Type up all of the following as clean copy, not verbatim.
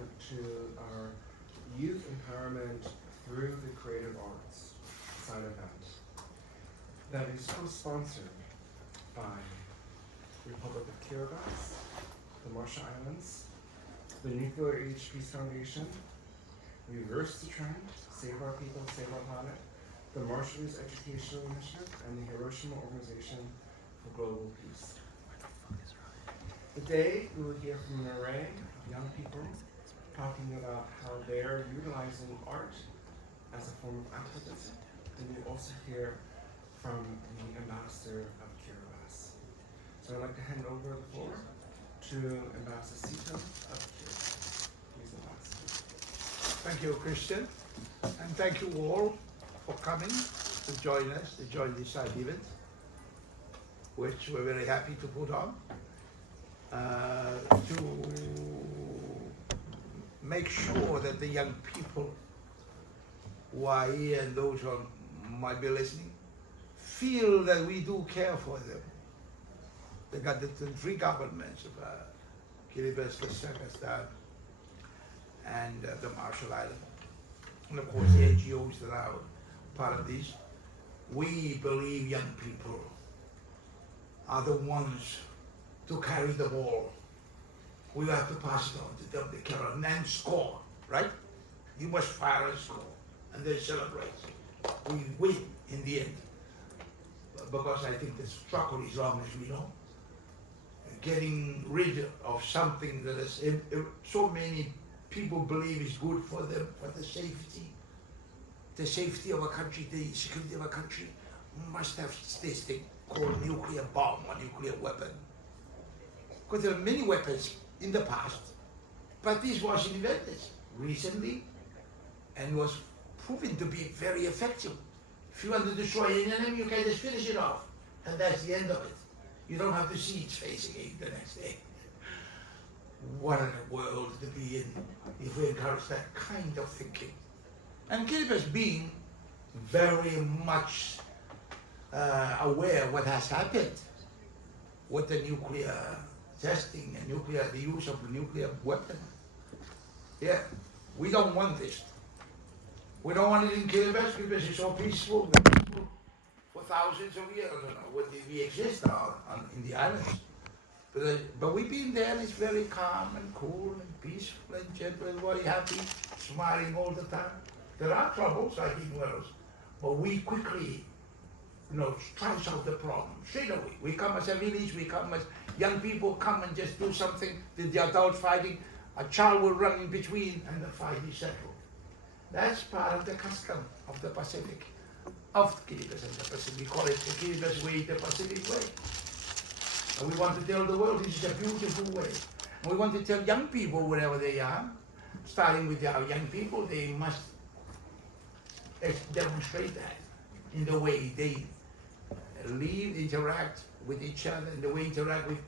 to our Youth Empowerment Through the Creative Arts side event that is co-sponsored by the Republic of Kiribati, the Marshall Islands, the Nuclear Age Peace Foundation, Reverse the Trend, Save Our People, Save Our Planet, the Marshallese Educational Initiative, and the Hiroshima Organization for Global Peace. Today, we will hear from an array of young people talking about how they're utilizing art as a form of activism. And we'll also hear from the ambassador of Kiribati. So I'd like to hand over the floor to Ambassador Tito of Kiribati. Please, Ambassador. Thank you, Christian, and thank you all for coming to join us, to join this side event, which we're very happy to put on, to make sure that the young people who are here and those who might be listening feel that we do care for them. They got the three governments of Kiribati, Kazakhstan, and the Marshall Islands, and of course the NGOs that are part of this. We believe young people are the ones to carry the ball. We have to pass it on to them, the carrot, and then score, right? You must fire and score, and then celebrate. We win in the end, because I think the struggle is long, as we know. Getting rid of something that is so many people believe is good for them, for the safety of a country, the security of a country, must have this thing called nuclear bomb or nuclear weapon. Because there are many weapons in the past, but this was invented recently and was proven to be very effective. If you want to destroy an enemy, you can just finish it off, and that's the end of it. You don't have to see its face again the next day. What a world to be in if we encourage that kind of thinking. And Kiribati being very much aware of what has happened with the nuclear testing and the use of the nuclear weapon. Yeah, we don't want this. We don't want it in Kiribati. Kiribati is so peaceful for thousands of years. I don't know what we exist in the islands. But we've been there, and it's very calm and cool and peaceful and gentle, everybody happy, smiling all the time. There are troubles, like in Wales, but we quickly, try to solve the problem straight away. We come as a village, we come as young people, come and just do something with the adults fighting. A child will run in between, and the fight is settled. That's part of the custom of the Pacific, of Kiribati and the Pacific. We call it the Kiribati way, the Pacific way. And we want to tell the world this is a beautiful way. And we want to tell young people, wherever they are, starting with our young people, they must demonstrate that in the way they live, interact with each other, in the way they interact with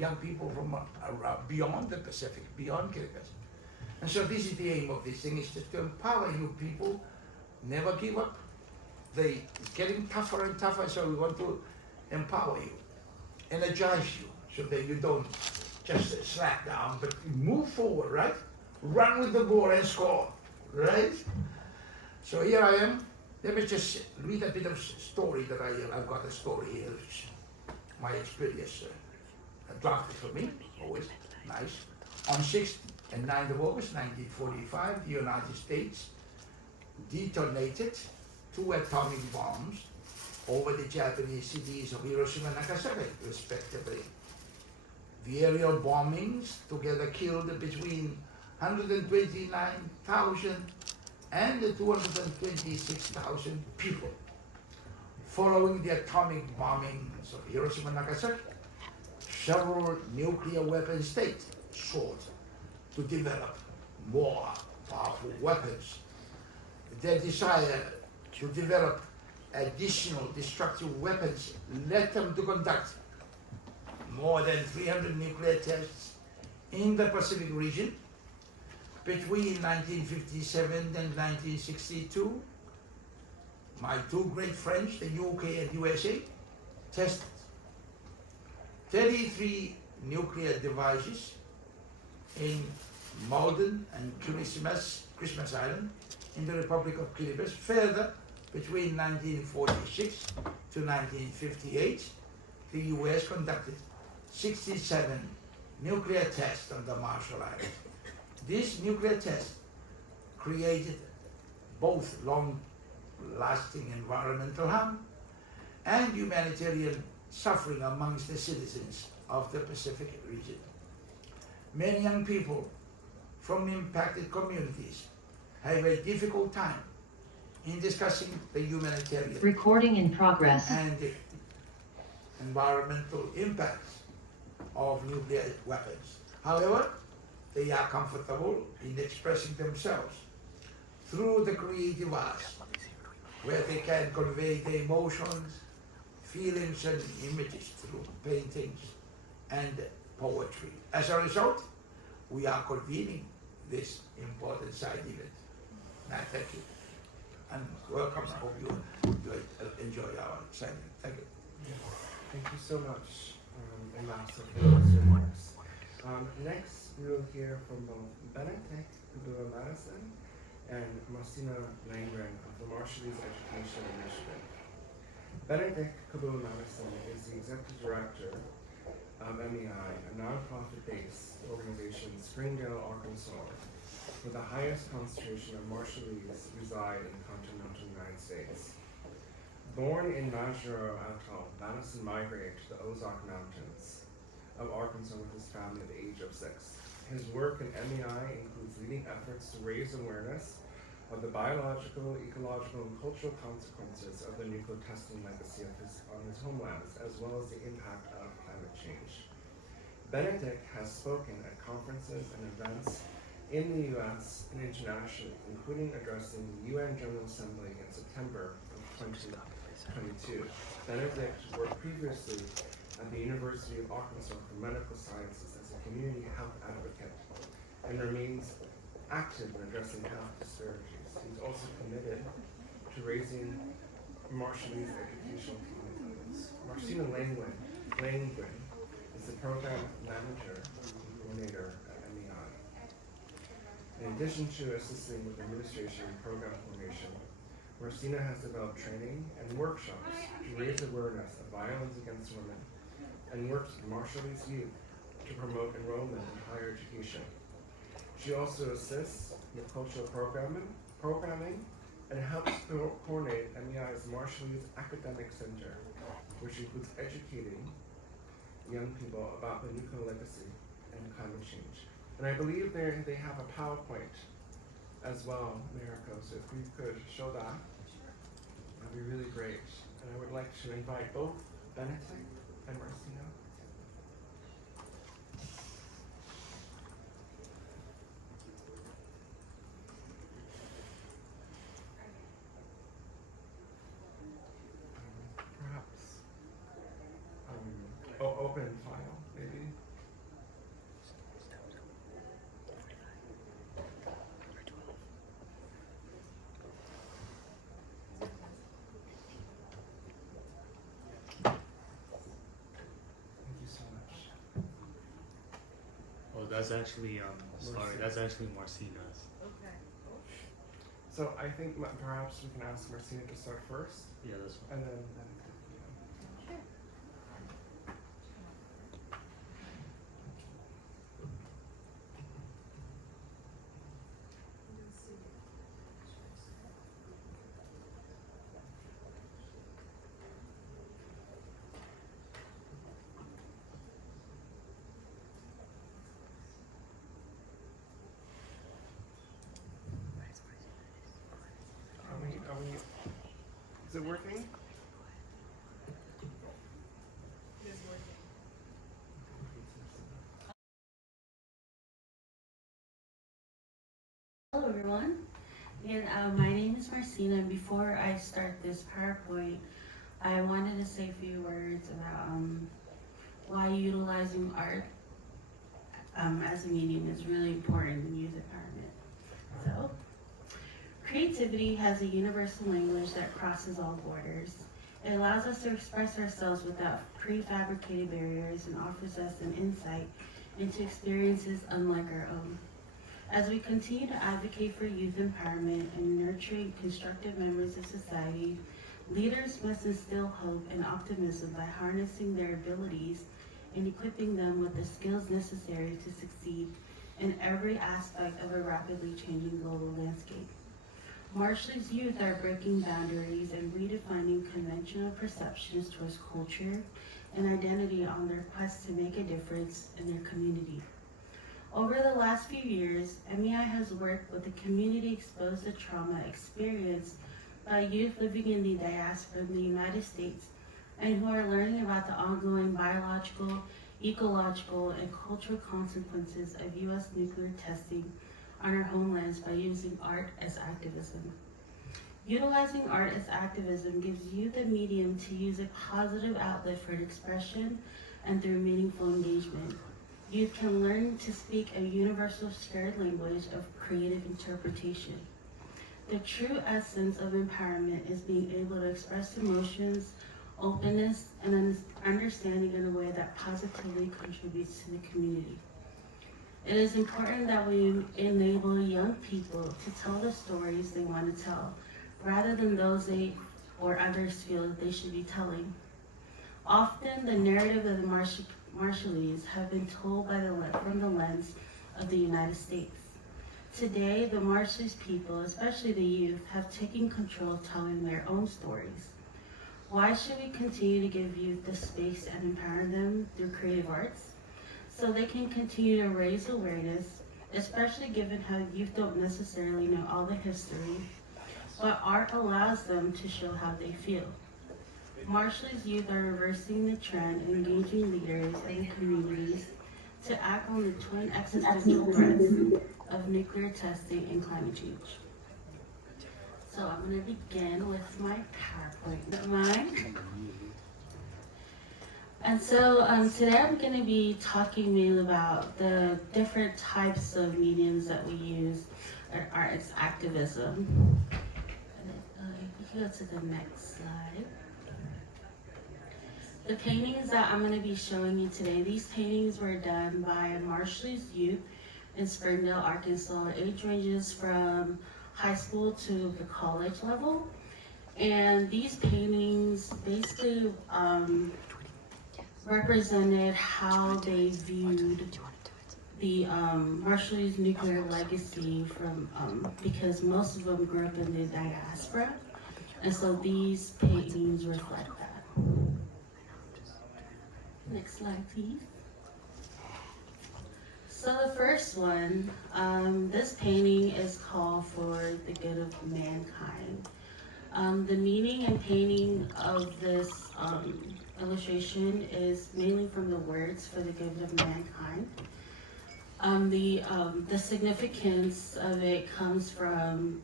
young people from beyond the Pacific, beyond Kiribati. And so this is the aim of this thing, is to empower you people, never give up. They're getting tougher and tougher, so we want to empower you, energize you, so that you don't just slack down, but move forward, right? Run with the ball and score, right? So here I am. Let me just read a bit of story that I've got a story here, which my experience drafted for me, always nice. On 6th and 9th of August 1945, the United States detonated 2 atomic bombs over the Japanese cities of Hiroshima and Nagasaki, respectively. The aerial bombings together killed between 129,000 and 226,000 people. Following the atomic bombings of Hiroshima and Nagasaki, several nuclear weapon states sought to develop more powerful weapons. Their desire to develop additional destructive weapons led them to conduct more than 300 nuclear tests in the Pacific region between 1957 and 1962. My 2 great friends, the UK and USA, tested 33 nuclear devices in Malden and Christmas Island in the Republic of Kiribati. Further, between 1946 to 1958, the US conducted 67 nuclear tests on the Marshall Islands. These nuclear tests created both long-lasting environmental harm and humanitarian suffering amongst the citizens of the Pacific region. Many young people from impacted communities have a difficult time in discussing the humanitarian Recording in progress. and the environmental impacts of nuclear weapons. However, they are comfortable in expressing themselves through the creative arts, where they can convey their emotions, feelings, and images through paintings and poetry. As a result, we are convening this important side event. Thank you. And welcome. I hope you enjoy our side event. Thank you. Thank you so much, Ambassador, for those remarks. Next, we will hear from both Benetick Kabua-Maddison and Marcina Langrine of the Marshallese Educational Initiative. Benetick Kabua-Maddison is the Executive Director of MEI, a non-profit-based organization in Springdale, Arkansas, where the highest concentration of Marshallese reside in the continental United States. Born in Majuro Atoll, Maddison migrated to the Ozark Mountains of Arkansas with his family at the age of 6. His work in MEI includes leading efforts to raise awareness of the biological, ecological, and cultural consequences of the nuclear testing legacy on his homelands, as well as the impact of climate change. Benetick has spoken at conferences and events in the U.S. and internationally, including addressing the UN General Assembly in September of 2022. Benetick worked previously at the University of Arkansas for Medical Sciences as a community health advocate and remains active in addressing health disparities. He's also committed to raising Marshallese educational commitments. Marcina Langrine is the program manager and coordinator at MEI. In addition to assisting with administration and program formation, Marcina has developed training and workshops to raise awareness of violence against women and works with Marshallese youth to promote enrollment in higher education. She also assists with cultural programming and helps coordinate MEI's Marshallese Academic Center, which includes educating young people about the nuclear legacy and climate change. And I believe they have a PowerPoint as well, Mariko, so if we could show that, that'd be really great. And I would like to invite both Benetick and Marcina. Open file, maybe. Thank you so much. Oh, that's actually sorry, that's actually Marcina's. Okay. So I think perhaps we can ask Marcina to start first, Yeah, that's fine. and then Sure. are we, is it working? It is working. Hello everyone, again, my name is Marcina, and before I start this PowerPoint, I wanted to say a few words about why utilizing art as a medium is really important in youth empowerment. So, creativity has a universal language that crosses all borders. It allows us to express ourselves without prefabricated barriers and offers us an insight into experiences unlike our own. As we continue to advocate for youth empowerment and nurturing constructive members of society, leaders must instill hope and optimism by harnessing their abilities and equipping them with the skills necessary to succeed in every aspect of a rapidly changing global landscape. Marshallese youth are breaking boundaries and redefining conventional perceptions towards culture and identity on their quest to make a difference in their community. Over the last few years, MEI has worked with the community exposed to trauma experienced by youth living in the diaspora in the United States and who are learning about the ongoing biological, ecological, and cultural consequences of U.S. nuclear testing on our homelands by using art as activism. Utilizing art as activism gives youth a medium to use a positive outlet for expression and through meaningful engagement. Youth can learn to speak a universal shared language of creative interpretation. The true essence of empowerment is being able to express emotions, openness, and understanding in a way that positively contributes to the community. It is important that we enable young people to tell the stories they want to tell, rather than those they or others feel that they should be telling. Often, the narrative of the Marshallese have been told from the lens of the United States. Today, the Marshallese people, especially the youth, have taken control of telling their own stories. Why should we continue to give youth the space and empower them through creative arts? So they can continue to raise awareness, especially given how youth don't necessarily know all the history, but art allows them to show how they feel. Marshallese youth are reversing the trend and engaging leaders and communities to act on the twin existential threats of nuclear testing and climate change. So I'm going to begin with my PowerPoint. Mine. And so today I'm going to be talking mainly about the different types of mediums that we use at arts activism. You can go to the next slide. The paintings that I'm going to be showing you today, these paintings were done by Marshallese youth in Springdale, Arkansas. Age ranges from high school to the college level. And these paintings basically represented how they viewed the Marshallese nuclear legacy from because most of them grew up in the diaspora, and so these paintings reflect that. Next slide, please. So the first one, this painting is called For the Good of Mankind. The meaning and painting of this illustration is mainly from the words for the good of mankind. The significance of it comes from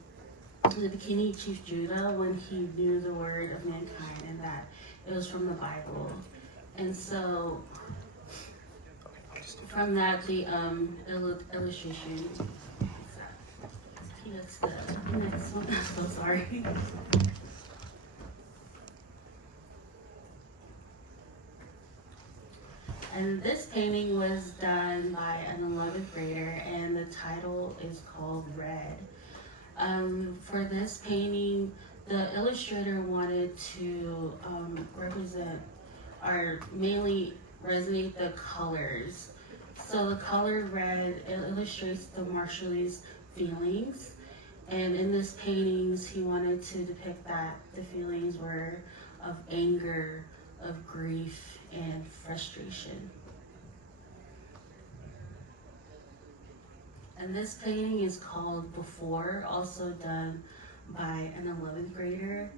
the Bikini Chief Judah when he knew the word of mankind and that it was from the Bible. And so from that, the illustration, that's the next one, I'm so sorry. And this painting was done by an 11th grader, and the title is called Red. For this painting, the illustrator wanted to represent or mainly resonate the colors. So the color red illustrates the Marshallese feelings, and in this paintings, he wanted to depict that the feelings were of anger, of grief, and frustration. And this painting is called Before, also done by an 11th grader.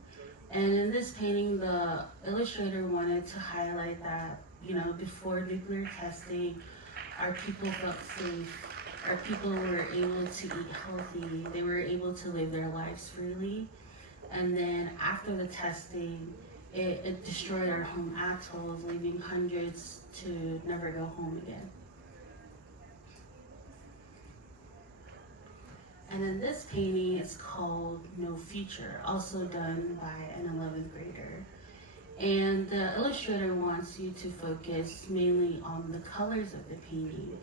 And in this painting, the illustrator wanted to highlight that, before nuclear testing, our people felt safe, our people were able to eat healthy, they were able to live their lives freely. And then after the testing, it destroyed our home atolls, leaving hundreds to never go home again. And then this painting is called No Future, also done by an 11th grader. And the illustrator wants you to focus mainly on the colors of the painting.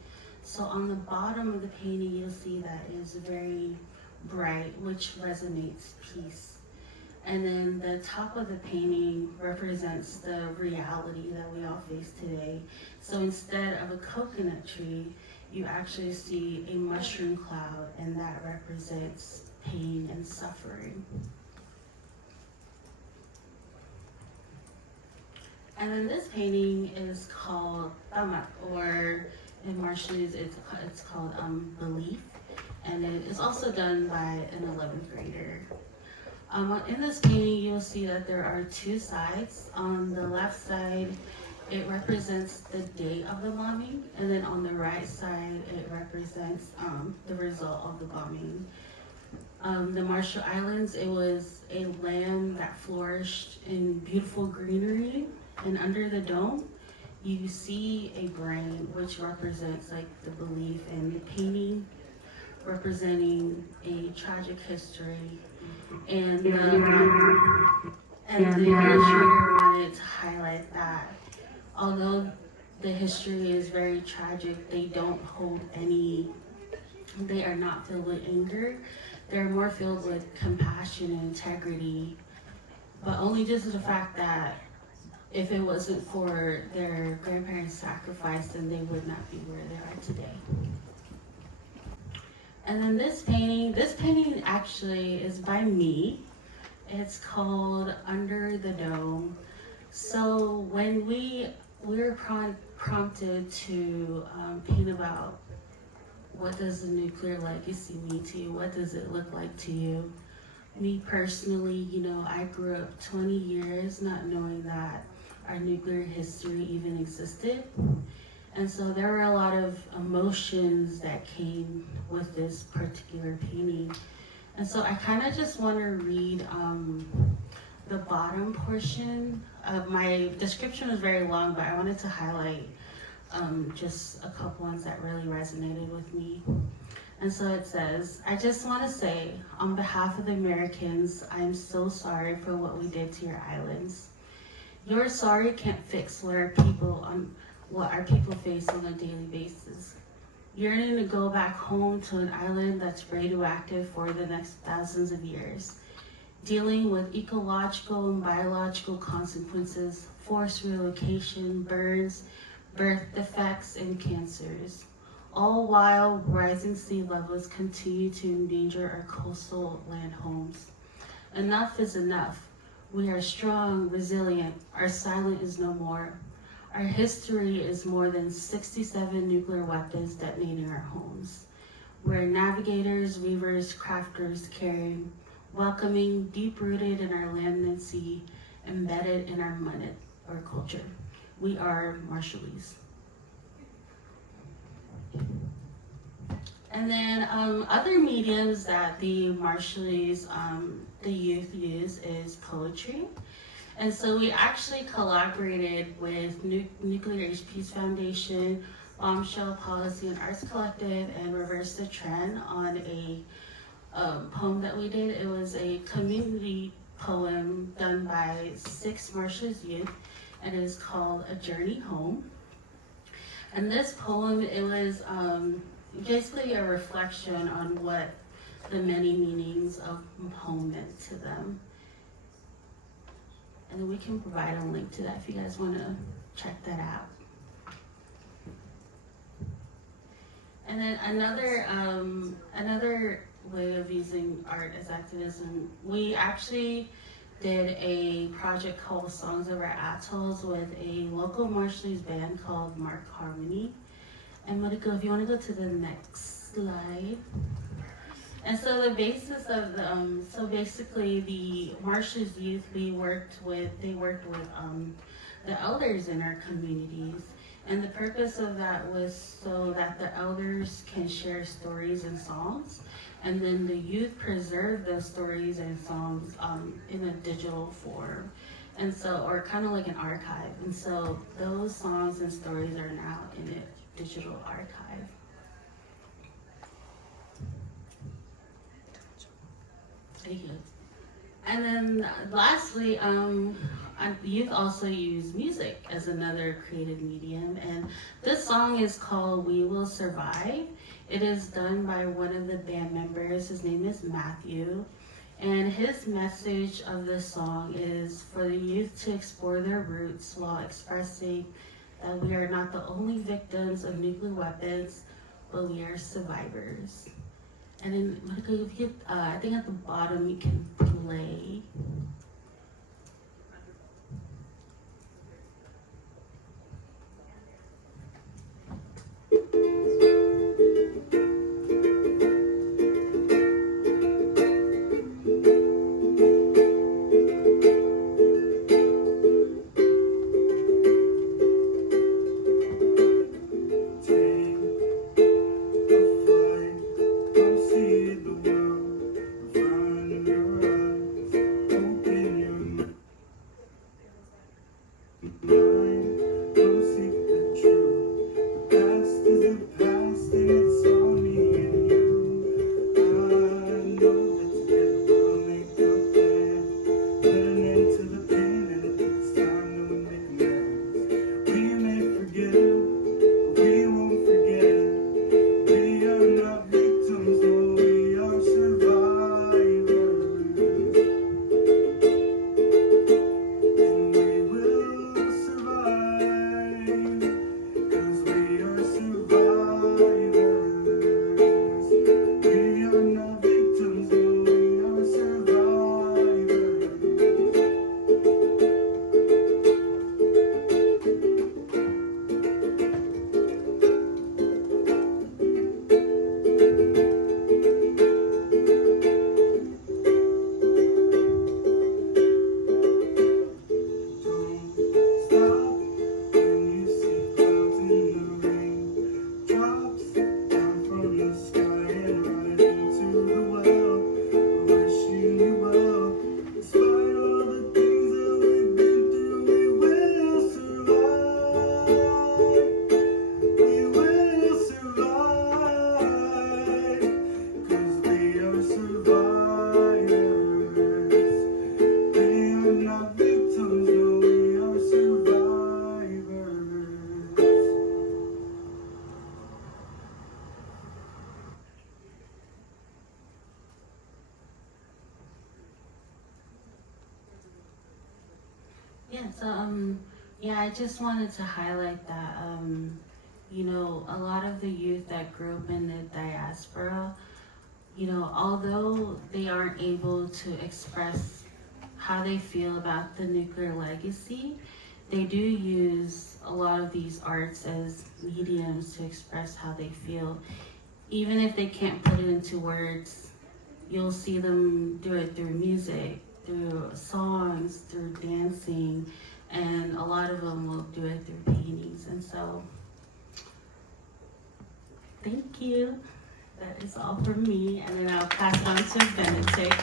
So on the bottom of the painting, you'll see that it's very bright, which resonates peace. And then the top of the painting represents the reality that we all face today. So instead of a coconut tree, you actually see a mushroom cloud, and that represents pain and suffering. And then this painting is called Tamak, or in Marshallese it's called Belief, and it is also done by an 11th grader. In this painting, you'll see that there are two sides. On the left side, it represents the day of the bombing, and then on the right side, it represents the result of the bombing. The Marshall Islands, it was a land that flourished in beautiful greenery, and under the dome, you see a brain, which represents like the belief, and the painting representing a tragic history. And the illustrator wanted to highlight that although the history is very tragic, they are not filled with anger. They're more filled with compassion and integrity, but only just the fact that if it wasn't for their grandparents' sacrifice, then they would not be where they are today. And then this painting actually is by me. It's called Under the Dome. So when we were prompted to paint about what does the nuclear legacy mean to you, what does it look like to you? Me personally, I grew up 20 years not knowing that our nuclear history even existed. And so there were a lot of emotions that came with this particular painting. And so I kind of just want to read the bottom portion. My description was very long, but I wanted to highlight just a couple ones that really resonated with me. And so it says, I just want to say, on behalf of the Americans, I am so sorry for what we did to your islands. Your sorry can't fix what our people face on a daily basis. Yearning to go back home to an island that's radioactive for the next thousands of years. Dealing with ecological and biological consequences, forced relocation, burns, birth defects, and cancers. All while rising sea levels continue to endanger our coastal land homes. Enough is enough. We are strong, resilient. Our silence is no more. Our history is more than 67 nuclear weapons detonating our homes. We're navigators, weavers, crafters, caring, welcoming, deep-rooted in our land and sea, embedded in our mud or culture. We are Marshallese. And then other mediums that the Marshallese, the youth use is poetry. And so we actually collaborated with Nuclear Age Peace Foundation, Bombshell Policy and Arts Collective, and Reverse the Trend on a poem that we did. It was a community poem done by 6 Marshallese youth, and it is called A Journey Home. And this poem, it was basically a reflection on what the many meanings of home meant to them. And then we can provide a link to that if you guys want to check that out. And then another way of using art as activism, we actually did a project called Songs Over Atolls with a local Marshallese band called Mark Harmony. And Mariko, if you want to go to the next slide. And so the basis of so basically the Marshallese youth, they worked with the elders in our communities. And the purpose of that was so that the elders can share stories and songs, and then the youth preserve those stories and songs in a digital form. And so, or kind of like an archive. And so those songs and stories are now in a digital archive. Thank you. And then lastly, youth also use music as another creative medium, and this song is called "We Will Survive." It is done by one of the band members. His name is Matthew, and his message of this song is for the youth to explore their roots while expressing that we are not the only victims of nuclear weapons, but we are survivors. And then, I think at the bottom you can play. I just wanted to highlight that, a lot of the youth that grew up in the diaspora, although they aren't able to express how they feel about the nuclear legacy, they do use a lot of these arts as mediums to express how they feel. Even if they can't put it into words, you'll see them do it through music, through songs, through dancing, and a lot of them will do it through paintings. And so, thank you. That is all from me, and then I'll pass it on to Benetick.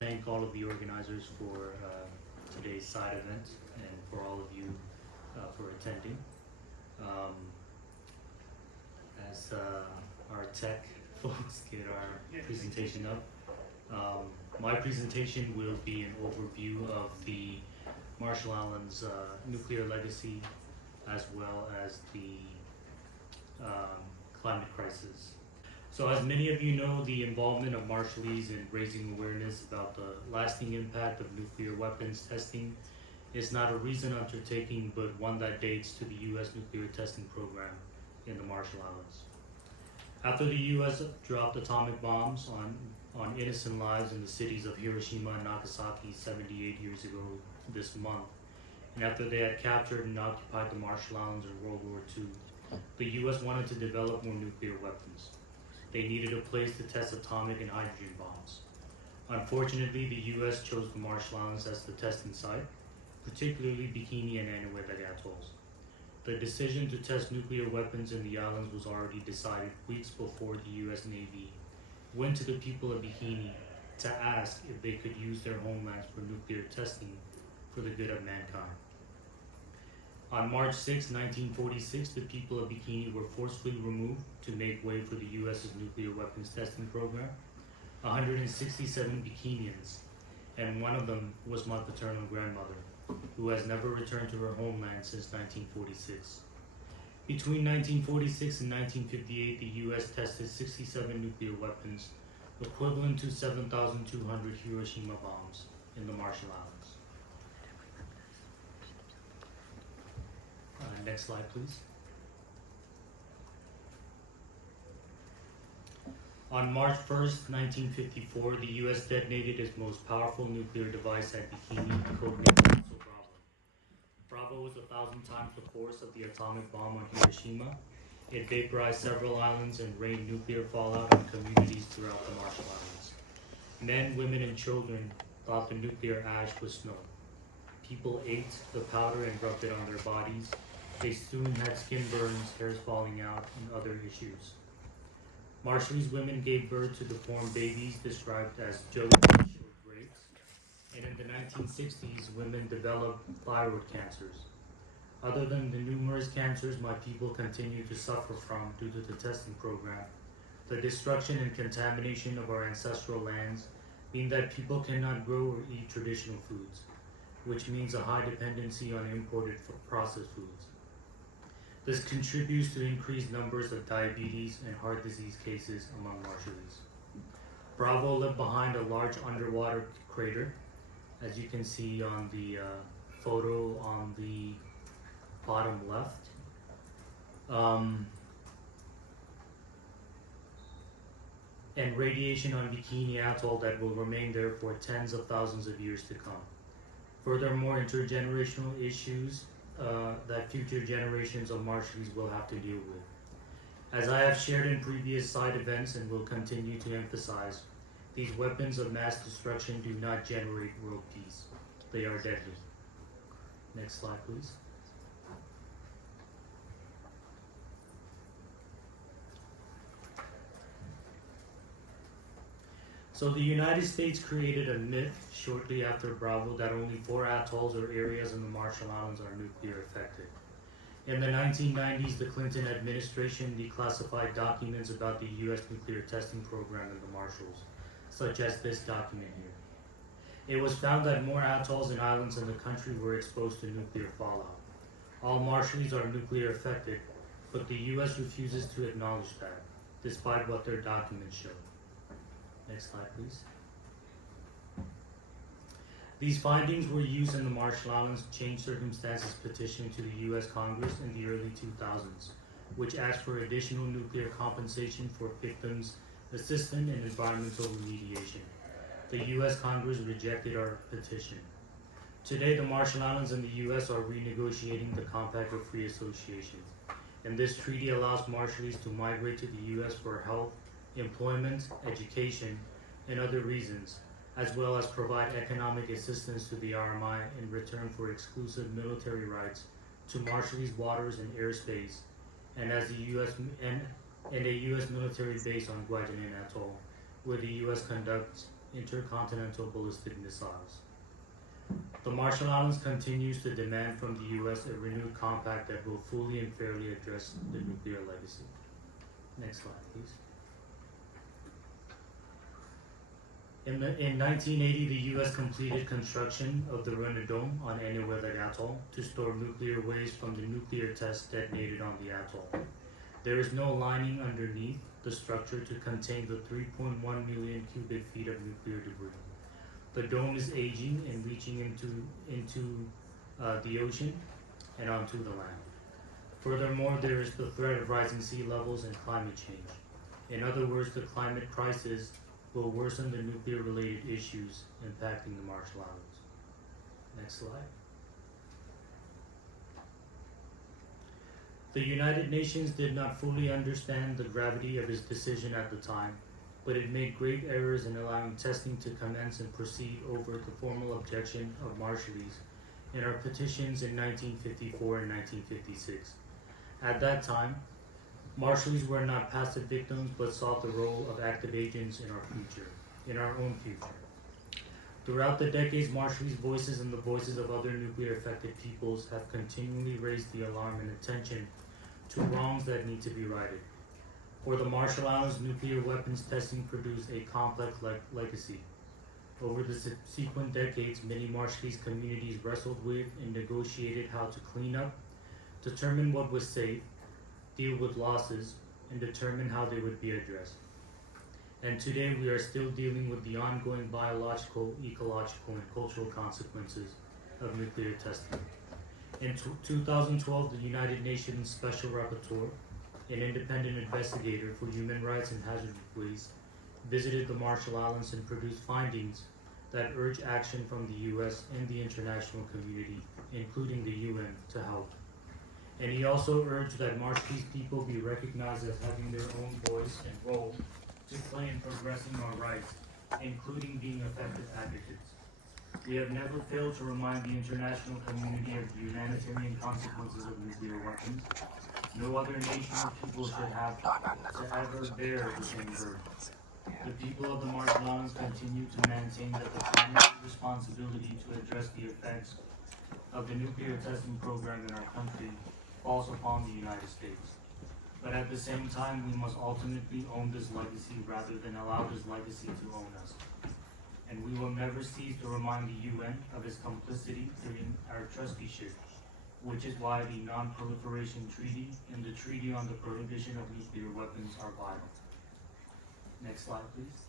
Thank all of the organizers for today's side event and for all of you for attending. As our tech folks get our presentation up, my presentation will be an overview of the Marshall Islands nuclear legacy, as well as the climate crisis. So as many of you know, the involvement of Marshallese in raising awareness about the lasting impact of nuclear weapons testing is not a recent undertaking, but one that dates to the U.S. nuclear testing program in the Marshall Islands. After the U.S. dropped atomic bombs on innocent lives in the cities of Hiroshima and Nagasaki 78 years ago this month, and after they had captured and occupied the Marshall Islands in World War II, the U.S. wanted to develop more nuclear weapons. They needed a place to test atomic and hydrogen bombs. Unfortunately, the U.S. chose the Marshall Islands as the testing site, particularly Bikini and Eniwetok atolls. The decision to test nuclear weapons in the islands was already decided weeks before the U.S. Navy went to the people of Bikini to ask if they could use their homelands for nuclear testing for the good of mankind. On March 6, 1946, the people of Bikini were forcefully removed to make way for the U.S.'s nuclear weapons testing program. 167 Bikinians, and one of them was my paternal grandmother, who has never returned to her homeland since 1946. Between 1946 and 1958, the U.S. tested 67 nuclear weapons, equivalent to 7,200 Hiroshima bombs in the Marshall Islands. Next slide, please. On March 1st, 1954, the U.S. detonated its most powerful nuclear device at Bikini, codenamed Bravo. Bravo was 1,000 times the force of the atomic bomb on Hiroshima. It vaporized several islands and rained nuclear fallout on communities throughout the Marshall Islands. Men, women, and children thought the nuclear ash was snow. People ate the powder and rubbed it on their bodies. They soon had skin burns, hairs falling out, and other issues. Marshallese women gave birth to deformed babies described as jellyfish or grapes, and in the 1960s, women developed thyroid cancers. Other than the numerous cancers my people continue to suffer from due to the testing program, the destruction and contamination of our ancestral lands mean that people cannot grow or eat traditional foods, which means a high dependency on imported processed foods. This contributes to increased numbers of diabetes and heart disease cases among Marshallese. Bravo left behind a large underwater crater, as you can see on the photo on the bottom left. And radiation on Bikini Atoll that will remain there for tens of thousands of years to come. Furthermore, intergenerational issues that future generations of Marshallese will have to deal with. As I have shared in previous side events and will continue to emphasize, these weapons of mass destruction do not generate world peace. They are deadly. Next slide, please. So the United States created a myth shortly after Bravo that only 4 atolls or areas in the Marshall Islands are nuclear affected. In the 1990s, the Clinton administration declassified documents about the U.S. nuclear testing program in the Marshalls, such as this document here. It was found that more atolls and islands in the country were exposed to nuclear fallout. All Marshallese are nuclear affected, but the U.S. refuses to acknowledge that, despite what their documents show. Next slide, please. These findings were used in the Marshall Islands Change Circumstances petition to the U.S. Congress in the early 2000s, which asked for additional nuclear compensation for victims' assistance and environmental remediation. The U.S. Congress rejected our petition. Today, the Marshall Islands and the U.S. are renegotiating the Compact of Free Association, and this treaty allows Marshallese to migrate to the U.S. for health, employment, education, and other reasons, as well as provide economic assistance to the RMI in return for exclusive military rights to Marshallese waters and airspace, and as the U.S. and a U.S. military base on Guadalupe Atoll, where the U.S. conducts intercontinental ballistic missiles. The Marshall Islands continues to demand from the U.S. a renewed compact that will fully and fairly address the nuclear legacy. Next slide, please. In 1980, the U.S. completed construction of the Rena Dome on Enewetak Atoll to store nuclear waste from the nuclear test detonated on the atoll. There is no lining underneath the structure to contain the 3.1 million cubic feet of nuclear debris. The dome is aging and reaching into the ocean and onto the land. Furthermore, there is the threat of rising sea levels and climate change. In other words, the climate crisis will worsen the nuclear-related issues impacting the Marshall Islands. Next slide. The United Nations did not fully understand the gravity of its decision at the time, but it made grave errors in allowing testing to commence and proceed over the formal objection of Marshallese in our petitions in 1954 and 1956. At that time, Marshallese were not passive victims, but sought the role of active agents in our own future. Throughout the decades, Marshallese voices and the voices of other nuclear-affected peoples have continually raised the alarm and attention to wrongs that need to be righted. For the Marshall Islands, nuclear weapons testing produced a complex legacy. Over the subsequent decades, many Marshallese communities wrestled with and negotiated how to clean up, determine what was safe, deal with losses, and determine how they would be addressed. And today we are still dealing with the ongoing biological, ecological, and cultural consequences of nuclear testing. In 2012, the United Nations Special Rapporteur, an independent investigator for human rights and hazardous waste, visited the Marshall Islands and produced findings that urge action from the US and the international community, including the UN, to help. And he also urged that Marshallese people be recognized as having their own voice and role to play in progressing our rights, including being effective advocates. We have never failed to remind the international community of the humanitarian consequences of nuclear weapons. No other nation or people should have to ever bear the same burden. The people of the Marshall Islands continue to maintain that the primary responsibility to address the effects of the nuclear testing program in our country falls upon the United States. But at the same time, we must ultimately own this legacy rather than allow this legacy to own us. And we will never cease to remind the UN of its complicity during our trusteeship, which is why the Non-Proliferation Treaty and the Treaty on the Prohibition of Nuclear Weapons are vital. Next slide, please.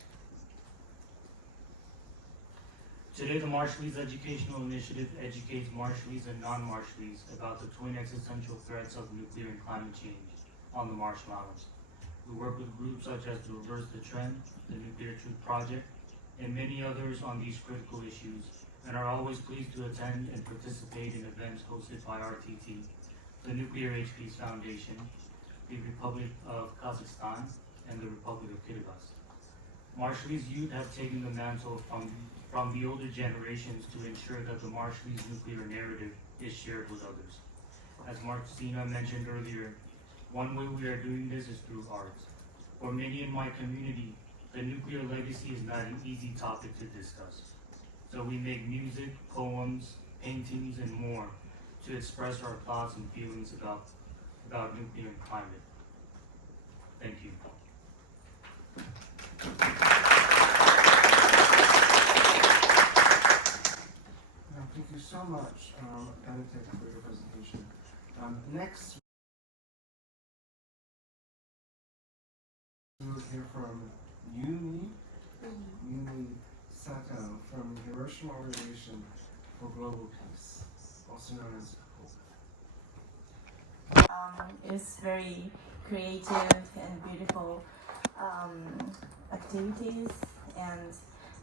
Today, the Marshallese Educational Initiative educates Marshallese and non-Marshallese about the twin existential threats of nuclear and climate change on the Marshall Islands. We work with groups such as to Reverse the Trend, the Nuclear Truth Project, and many others on these critical issues, and are always pleased to attend and participate in events hosted by RTT, the Nuclear Age Peace Foundation, the Republic of Kazakhstan, and the Republic of Kiribati. Marshallese youth have taken the mantle from the older generations to ensure that the Marshallese nuclear narrative is shared with others. As Marcina mentioned earlier, one way we are doing this is through art. For many in my community, the nuclear legacy is not an easy topic to discuss. So we make music, poems, paintings, and more to express our thoughts and feelings about nuclear and climate. Thank you. Thank you so much, Benetick, for your presentation. Next, we will hear from Yuumi Sato from Hiroshima Organization for Global Peace, also known as HOPE. It's very creative and beautiful activities, and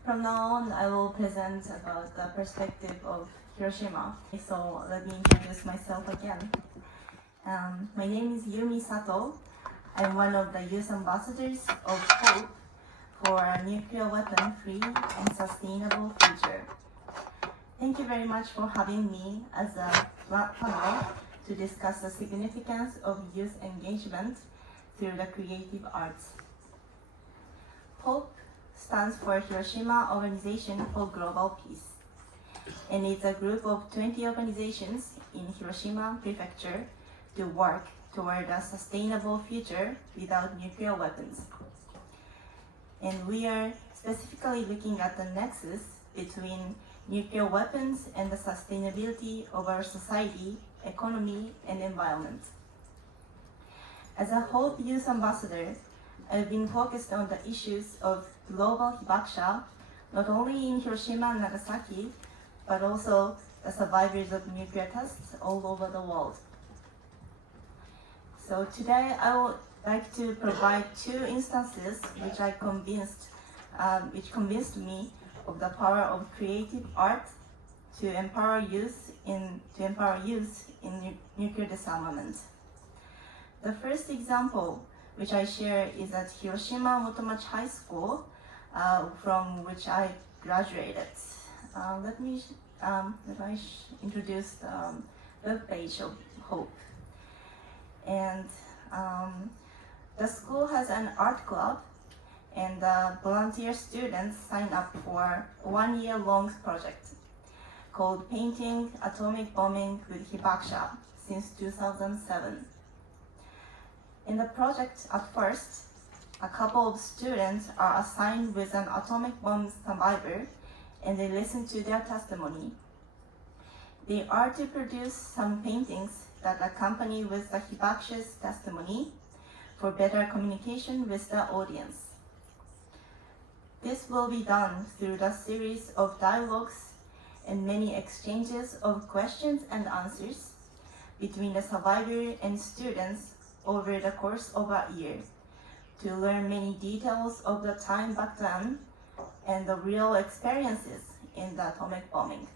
from now on I will present about the perspective of Hiroshima. So let me introduce myself again. My name is Yuumi Sato. I'm one of the youth ambassadors of HOPE for a nuclear weapon-free and sustainable future. Thank you very much for having me as a panel to discuss the significance of youth engagement through the creative arts. HOPE stands for Hiroshima Organization for Global Peace, and it's a group of 20 organizations in Hiroshima Prefecture to work toward a sustainable future without nuclear weapons. And we are specifically looking at the nexus between nuclear weapons and the sustainability of our society, economy, and environment. As a HOPE Youth Ambassador, I've been focused on the issues of global hibakusha, not only in Hiroshima and Nagasaki, but also the survivors of nuclear tests all over the world. So today I would like to provide two instances which convinced me of the power of creative art to empower youth in nuclear disarmament. The first example which I share is at Hiroshima Motomachi High School, from which I graduated. Let me introduce the web page of HOPE. And the school has an art club, and volunteer students sign up for a 1-year-long project called Painting Atomic Bombing with Hibakusha since 2007. In the project, at first, a couple of students are assigned with an atomic bomb survivor, and they listen to their testimony. They are to produce some paintings that accompany with the hibakusha's testimony for better communication with the audience. This will be done through the series of dialogues and many exchanges of questions and answers between the survivor and students over the course of a year to learn many details of the time back then and the real experiences in the atomic bombing.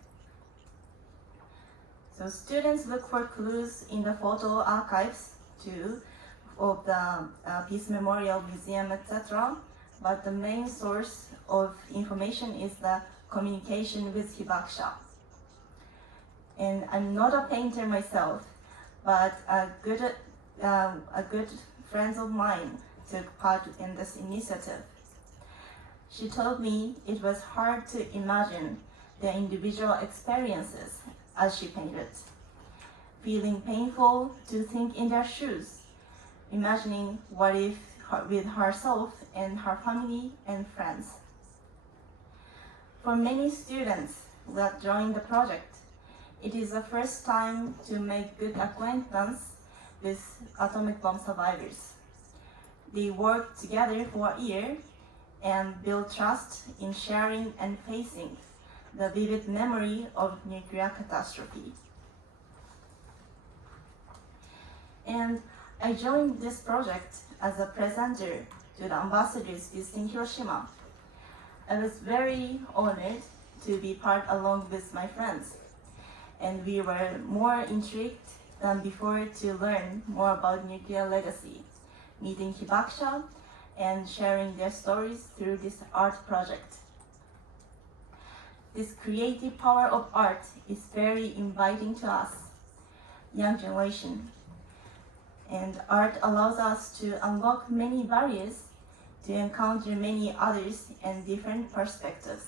So students look for clues in the photo archives too of the Peace Memorial Museum, etc. But the main source of information is the communication with hibakusha. And I'm not a painter myself, but a good friend of mine took part in this initiative. She told me it was hard to imagine their individual experiences as she painted, feeling painful to think in their shoes, imagining what if with herself and her family and friends. For many students that join the project, it is the first time to make good acquaintance with atomic bomb survivors. They work together for a year and build trust in sharing and facing the vivid memory of nuclear catastrophe. And I joined this project as a presenter to the ambassadors visiting Hiroshima. I was very honored to be part along with my friends, and we were more intrigued than before to learn more about nuclear legacy, meeting hibakusha and sharing their stories through this art project. This creative power of art is very inviting to us, young generation. And art allows us to unlock many barriers to encounter many others and different perspectives.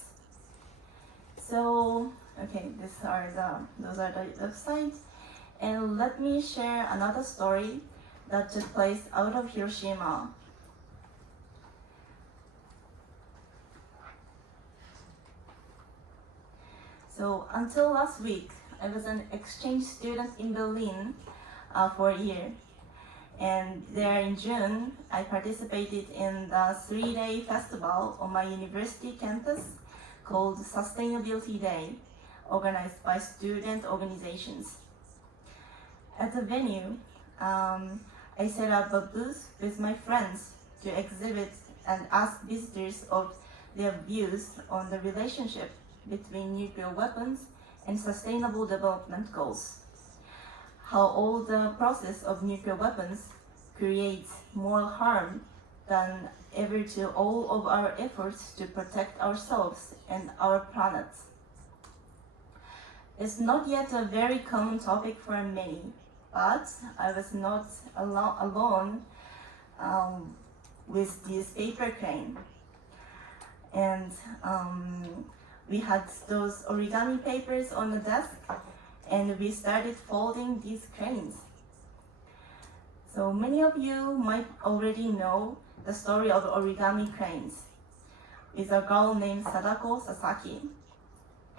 So, okay, those are the websites. And let me share another story that took place out of Hiroshima. So until last week, I was an exchange student in Berlin for a year. And there in June, I participated in the 3-day festival on my university campus called Sustainability Day, organized by student organizations. At the venue, I set up a booth with my friends to exhibit and ask visitors of their views on the relationship between nuclear weapons and sustainable development goals. How all the process of nuclear weapons creates more harm than ever to all of our efforts to protect ourselves and our planet. It's not yet a very common topic for many, but I was not alone with this paper crane. And we had those origami papers on the desk, and we started folding these cranes. So many of you might already know the story of origami cranes with a girl named Sadako Sasaki.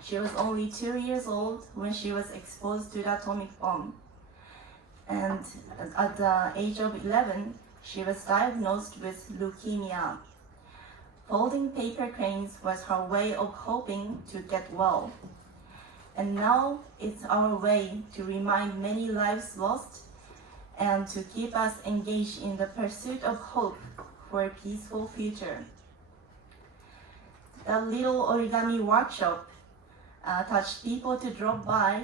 She was only 2 years old when she was exposed to the atomic bomb. And at the age of 11, she was diagnosed with leukemia. Folding paper cranes was her way of hoping to get well. And now it's our way to remind many lives lost and to keep us engaged in the pursuit of hope for a peaceful future. The little origami workshop touched people to drop by,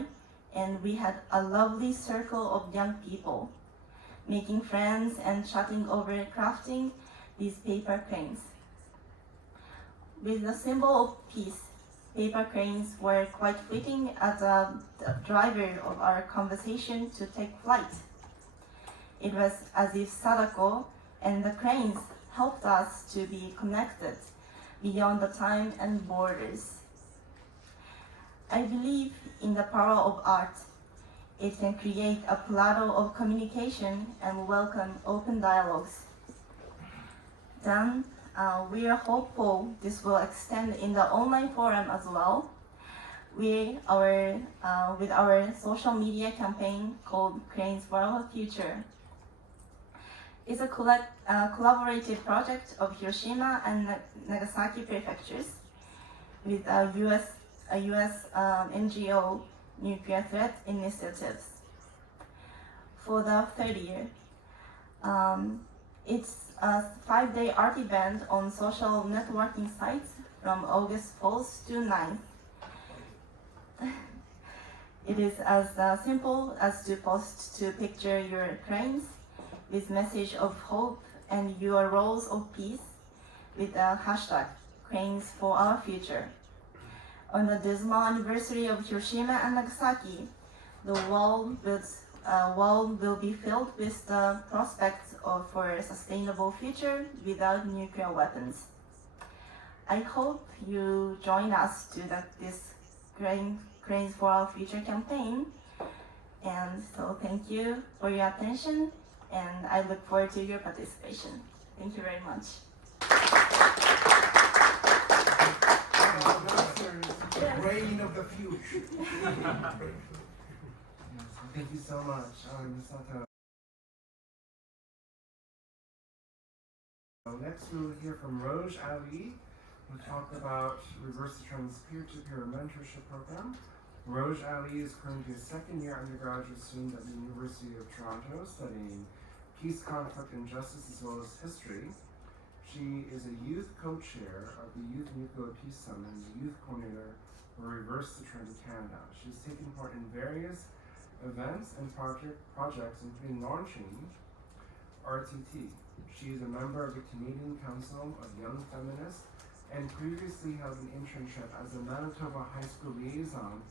and we had a lovely circle of young people making friends and chatting over crafting these paper cranes. With the symbol of peace, paper cranes were quite fitting as the driver of our conversation to take flight. It was as if Sadako and the cranes helped us to be connected beyond the time and borders. I believe in the power of art. It can create a plateau of communication and welcome open dialogues. Then, we are hopeful this will extend in the online forum as well. With our social media campaign called Cranes for Our Future. It's a collaborative project of Hiroshima and Nagasaki prefectures with a US NGO Nuclear Threat Initiatives. For the third year, it's a 5-day art event on social networking sites from August 4th to 9th. It is as simple as to post to picture your cranes with message of hope and your roles of peace with the hashtag Cranes for Our Future. On the dismal anniversary of Hiroshima and Nagasaki, the world will be filled with the prospects for a sustainable future without nuclear weapons. I hope you join us to this Cranes for Our Future campaign. And so thank you for your attention, and I look forward to your participation. Thank you very much. The brain of the future. Thank you so much, Sato. Next, we will hear from Rooj Ali, who will talk about Reverse the Trends peer-to-peer mentorship program. Rooj Ali is currently a second-year undergraduate student at the University of Toronto, studying peace, conflict, and justice, as well as history. She is a youth co-chair of the Youth Nuclear Peace Summit and the youth coordinator for Reverse the Trend Canada. She's taken part in various events and projects, including launching RTT. She is a member of the Canadian Council of Young Feminists and previously held an internship as a Manitoba High School liaison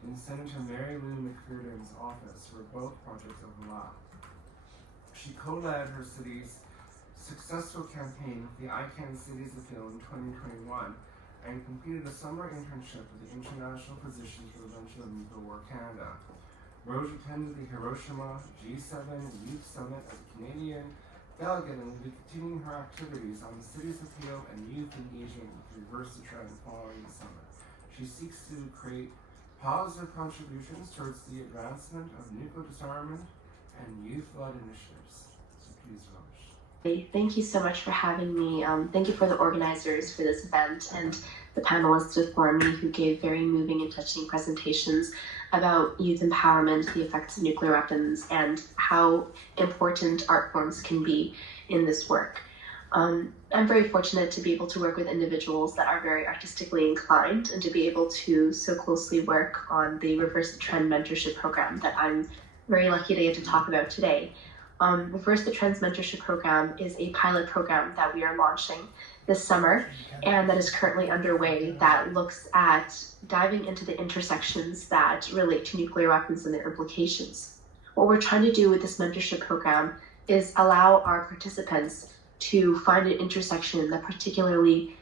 in Senator Mary Lou McPherson's office, where both projects overlap. She co-led her city's successful campaign with the ICANN Cities Appeal in 2021 and completed a summer internship with the International Physicians for the Prevention of Nuclear War Canada. Rooj attended the Hiroshima G7 Youth Summit as a Canadian delegate and will be continuing her activities on the Cities Appeal and youth engagement with Reverse the Trend following the summit. She seeks to create positive contributions towards the advancement of nuclear disarmament and youth-led initiatives. So please, Rooj. Thank you so much for having me. Thank you for the organizers for this event and the panelists before me who gave very moving and touching presentations about youth empowerment, the effects of nuclear weapons, and how important art forms can be in this work. I'm very fortunate to be able to work with individuals that are very artistically inclined and to be able to so closely work on the Reverse the Trend mentorship program that I'm very lucky to get to talk about today. Reverse the Trends mentorship program is a pilot program that we are launching this summer and that is currently underway that looks at diving into the intersections that relate to nuclear weapons and their implications. What we're trying to do with this mentorship program is allow our participants to find an intersection that particularly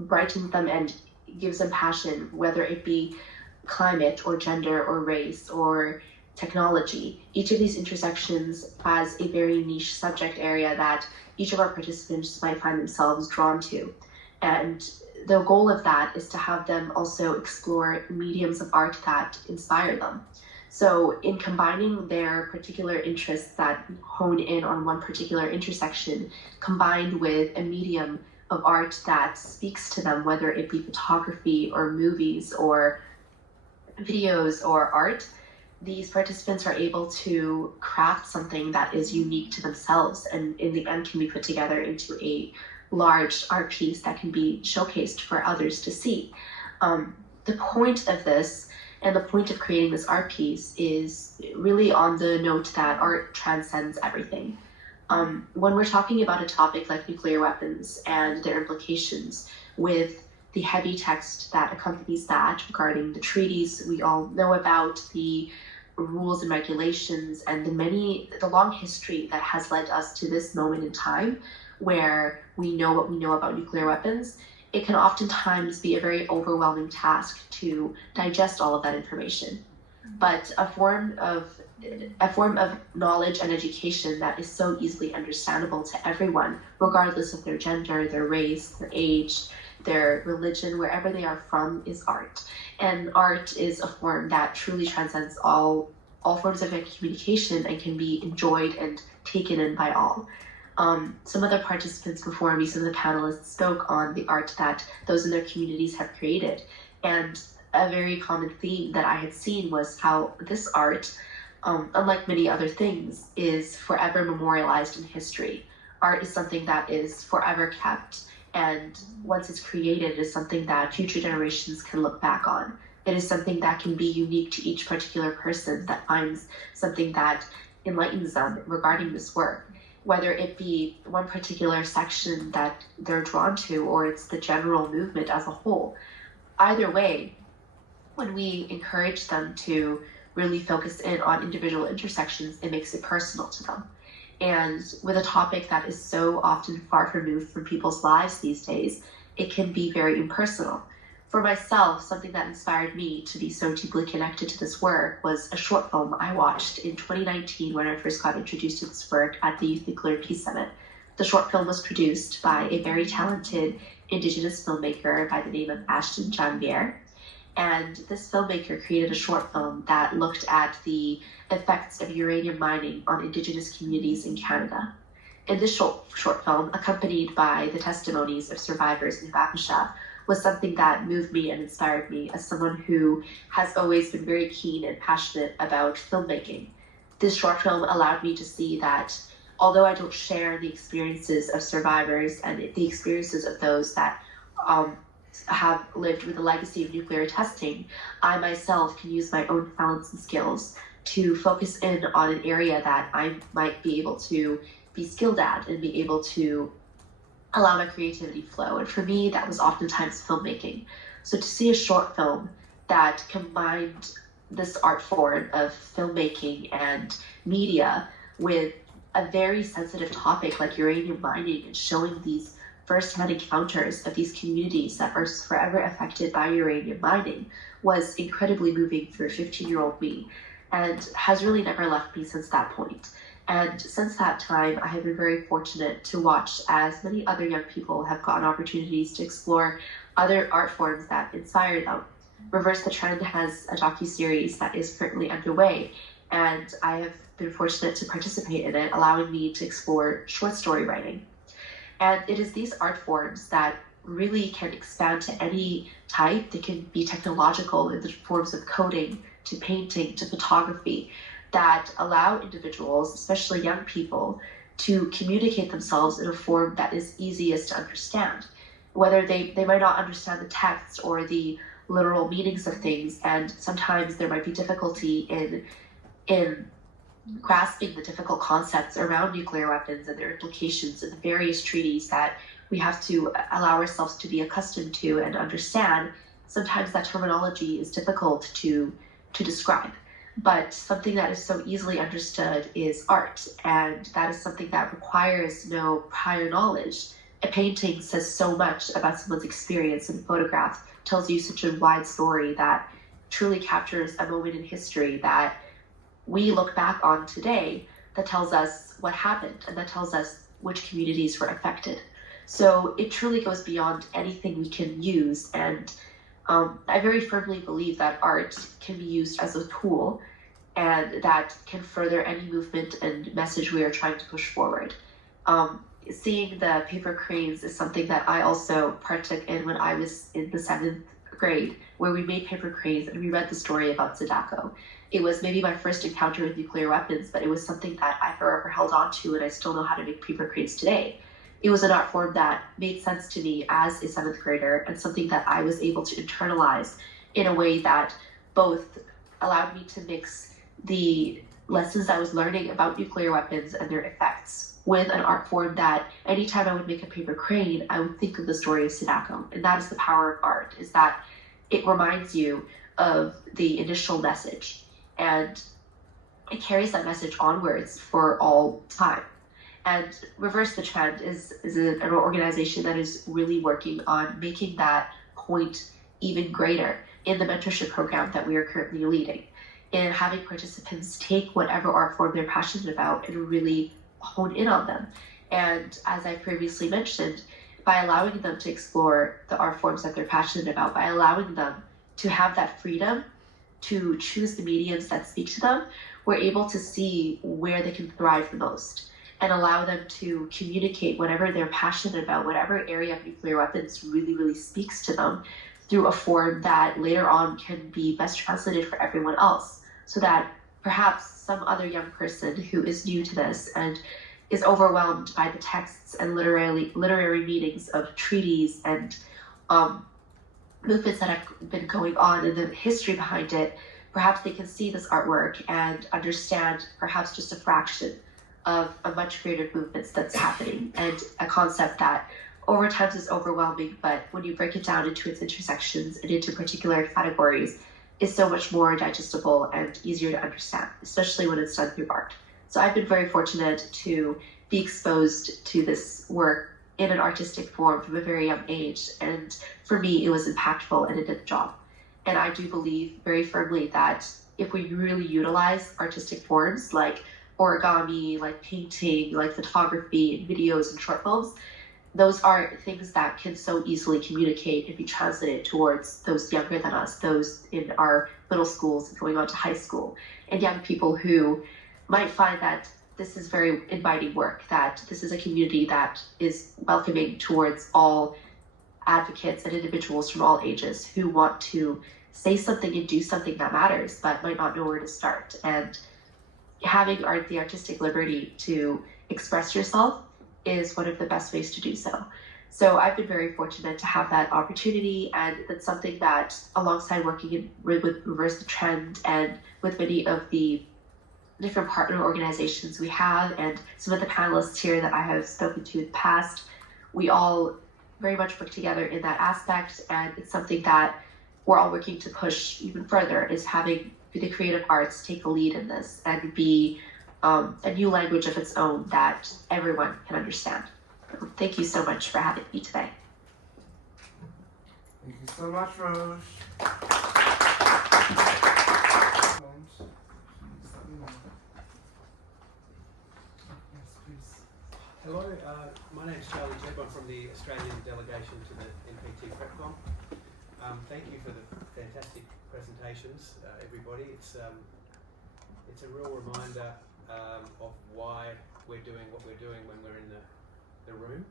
brightens them and gives them passion, whether it be climate or gender or race or technology. Each of these intersections has a very niche subject area that each of our participants might find themselves drawn to. And the goal of that is to have them also explore mediums of art that inspire them. So in combining their particular interests that hone in on one particular intersection, combined with a medium of art that speaks to them, whether it be photography or movies or videos or art, these participants are able to craft something that is unique to themselves and in the end can be put together into a large art piece that can be showcased for others to see. The point of this and the point of creating this art piece is really on the note that art transcends everything. When we're talking about a topic like nuclear weapons and their implications, with the heavy text that accompanies that regarding the treaties we all know about, the rules and regulations, and the long history that has led us to this moment in time where we know what we know about nuclear weapons, it can oftentimes be a very overwhelming task to digest all of that information. but a form of knowledge and education that is so easily understandable to everyone, regardless of their gender, their race, their age, their religion, wherever they are from, is art. And art is a form that truly transcends all forms of communication and can be enjoyed and taken in by all. Some of the participants before me, some of the panelists, spoke on the art that those in their communities have created. And a very common theme that I had seen was how this art, unlike many other things, is forever memorialized in history. Art is something that is forever kept, and once it's created, it is something that future generations can look back on. It is something that can be unique to each particular person that finds something that enlightens them regarding this work, whether it be one particular section that they're drawn to or it's the general movement as a whole. Either way, when we encourage them to really focus in on individual intersections, it makes it personal to them. And with a topic that is so often far removed from people's lives these days, it can be very impersonal. For myself, something that inspired me to be so deeply connected to this work was a short film I watched in 2019 when I first got introduced to this work at the Youth Nuclear Peace Summit. The short film was produced by a very talented Indigenous filmmaker by the name of Ashton Janvier. And this filmmaker created a short film that looked at the effects of uranium mining on Indigenous communities in Canada. In this short film, accompanied by the testimonies of survivors in Vapisha, was something that moved me and inspired me as someone who has always been very keen and passionate about filmmaking. This short film allowed me to see that although I don't share the experiences of survivors and the experiences of those that have lived with the legacy of nuclear testing, I myself can use my own talents and skills to focus in on an area that I might be able to be skilled at and be able to allow my creativity flow. And for me, that was oftentimes filmmaking. So to see a short film that combined this art form of filmmaking and media with a very sensitive topic like uranium mining and showing these first-hand encounters of these communities that are forever affected by uranium mining was incredibly moving for 15-year-old me and has really never left me since that point. And since that time, I have been very fortunate to watch as many other young people have gotten opportunities to explore other art forms that inspire them. Reverse the Trend has a docuseries that is currently underway, and I have been fortunate to participate in it, allowing me to explore short story writing. And it is these art forms that really can expand to any type. They can be technological in the forms of coding, to painting, to photography, that allow individuals, especially young people, to communicate themselves in a form that is easiest to understand. Whether they might not understand the text or the literal meanings of things, and sometimes there might be difficulty in grasping the difficult concepts around nuclear weapons and their implications and the various treaties that we have to allow ourselves to be accustomed to and understand. Sometimes that terminology is difficult to describe. But something that is so easily understood is art, and that is something that requires no prior knowledge. A painting says so much about someone's experience, and a photograph tells you such a wide story that truly captures a moment in history that we look back on today, that tells us what happened and that tells us which communities were affected. So it truly goes beyond anything we can use, and I very firmly believe that art can be used as a tool and that can further any movement and message we are trying to push forward. Seeing the paper cranes is something that I also partook in when I was in the 7th grade, where we made paper cranes and we read the story about Sadako. It was maybe my first encounter with nuclear weapons, but it was something that I forever held on to, and I still know how to make paper cranes today. It was an art form that made sense to me as a 7th grader, and something that I was able to internalize in a way that both allowed me to mix the lessons I was learning about nuclear weapons and their effects with an art form that anytime I would make a paper crane, I would think of the story of Sadako. And that is the power of art, is that it reminds you of the initial message, and it carries that message onwards for all time. And Reverse the Trend is an organization that is really working on making that point even greater in the mentorship program that we are currently leading. in having participants take whatever art form they're passionate about and really hone in on them. And as I previously mentioned, by allowing them to explore the art forms that they're passionate about, by allowing them to have that freedom to choose the mediums that speak to them, we're able to see where they can thrive the most and allow them to communicate whatever they're passionate about, whatever area of nuclear weapons really speaks to them, through a form that later on can be best translated for everyone else, so that perhaps some other young person who is new to this and is overwhelmed by the texts and literary meanings of treaties and movements that have been going on and the history behind it, perhaps they can see this artwork and understand perhaps just a fraction of a much greater movement that's happening, and a concept that over times is overwhelming, but when you break it down into its intersections and into particular categories, is so much more digestible and easier to understand, especially when it's done through art. So I've been very fortunate to be exposed to this work in an artistic form from a very young age, and for me it was impactful and it did the job. And I do believe very firmly that if we really utilize artistic forms like origami, like painting, like photography, and videos and short films, those are things that can so easily communicate and be translated towards those younger than us, those in our middle schools and going on to high school, and young people who might find that this is very inviting work, that this is a community that is welcoming towards all advocates and individuals from all ages who want to say something and do something that matters, but might not know where to start. And having the artistic liberty to express yourself is one of the best ways to do so. So I've been very fortunate to have that opportunity, and that's something that, alongside working with Reverse the Trend and with many of the different partner organizations we have and some of the panelists here that I have spoken to in the past, we all very much work together in that aspect, and it's something that we're all working to push even further, is having the creative arts take the lead in this and be a new language of its own that everyone can understand. Thank you so much for having me today. Thank you so much, Rooj. Yes, please. Hello, my name's Charlie Jebb. I'm from the Australian delegation to the NPT PrepCom. Thank you for the fantastic presentations, everybody. It's a real reminder of why we're doing what we're doing when we're in the room,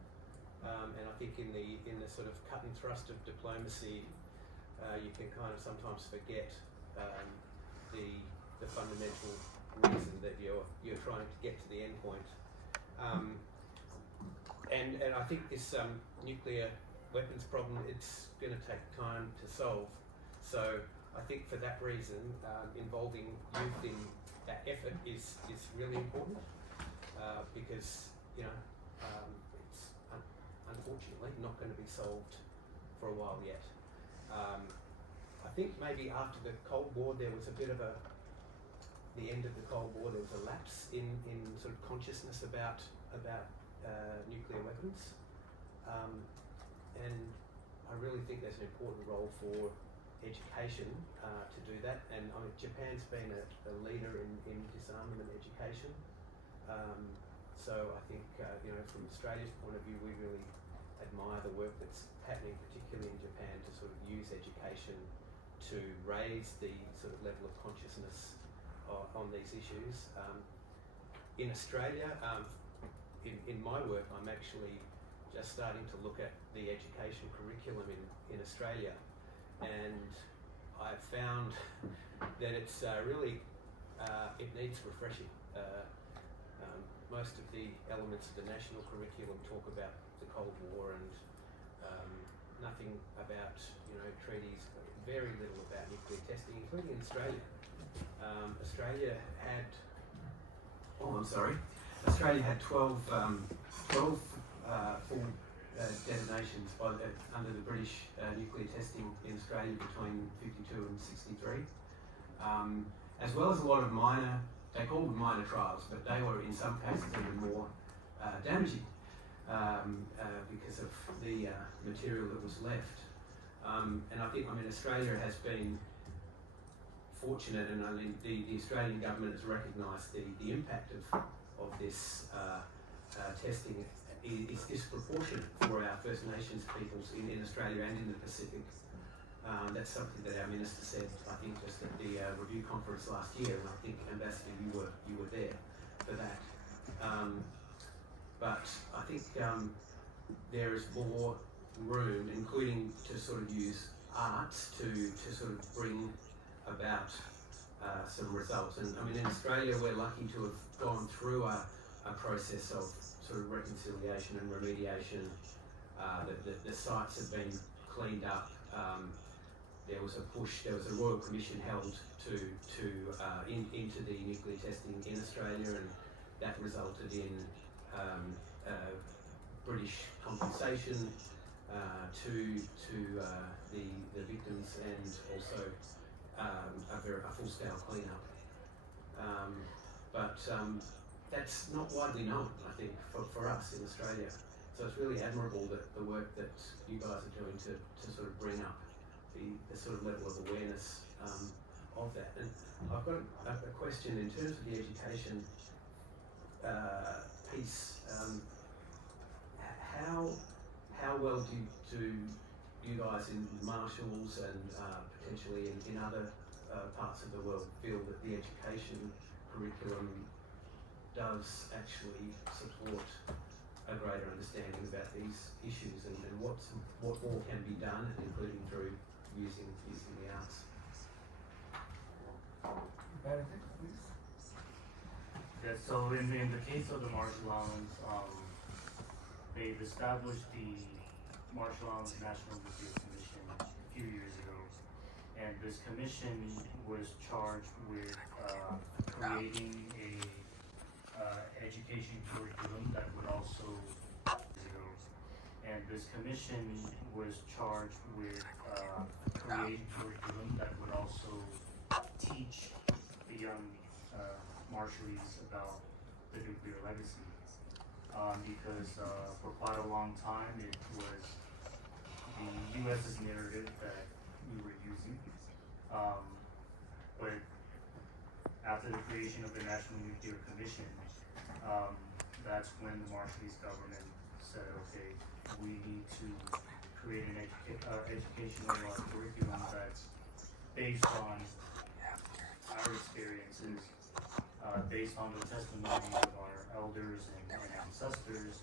and I think in the sort of cut and thrust of diplomacy, you can kind of sometimes forget the fundamental reason that you're trying to get to the end point. And I think this nuclear weapons problem, it's going to take time to solve. So I think for that reason, involving youth in that effort is really important, because it's unfortunately not going to be solved for a while yet. I think maybe after the Cold War there was a bit of the end of the Cold War, there was a lapse in sort of consciousness about nuclear weapons, and I really think there's an important role for education to do that. And I mean, Japan's been a leader in disarmament education, so I think from Australia's point of view, we really admire the work that's happening, particularly in Japan, to sort of use education to raise the sort of level of consciousness on these issues. In Australia, in my work, I'm actually just starting to look at the education curriculum in Australia, and I've found that it's really, it needs refreshing. Most of the elements of the national curriculum talk about the Cold War and nothing about treaties, very little about nuclear testing, including in Australia. Australia had 12 full detonations under the British nuclear testing in Australia between 52 and 63, as well as a lot of minor, they called them minor trials, but they were in some cases even more damaging because of the material that was left. And I think, Australia has been, fortunate, and I mean, the Australian government has recognised the impact of this testing is disproportionate for our First Nations peoples in Australia and in the Pacific. That's something that our minister said, I think, just at the review conference last year, and I think, Ambassador, you were there for that. But I think there is more room, including to sort of use arts to sort of bring about some results. And I mean, in Australia, we're lucky to have gone through a process of sort of reconciliation and remediation. The sites have been cleaned up. There was a push. There was a royal commission held into the nuclear testing in Australia, and that resulted in British compensation to the victims, and also a full-scale cleanup. But that's not widely known, I think, for us in Australia. So it's really admirable that the work that you guys are doing to sort of bring up the sort of level of awareness of that. And I've got a question in terms of the education piece. How well do you guys in Marshalls and potentially in other parts of the world feel that the education curriculum does actually support a greater understanding about these issues, and what more can be done, including through using the arts? Benetick, please. Yeah, so in the case of the Marshall Islands, they've established the Marshall Islands National Nuclear Commission a few years ago, and this commission was charged with creating a education curriculum that would also teach the young Marshallese about the nuclear legacy. Because for quite a long time it was the US's narrative that we were using. But after the creation of the National Nuclear Commission, that's when the Marshallese government said, okay, we need to create an educational curriculum that's based on our experiences, based on the testimonies of our elders and ancestors,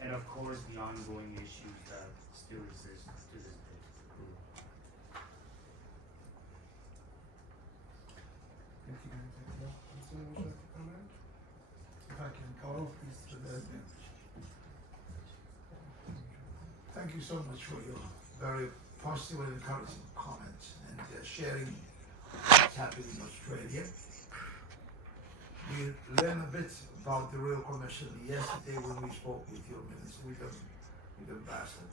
and of course the ongoing issues that still exist to this day. Thank you, Benetick. Someone would like to comment? If I can go, Mr. President. Thank you so much for your very positive and encouraging comments and sharing what's happening in Australia. We learned a bit about the Royal Commission yesterday when we spoke with your minister, with the ambassador.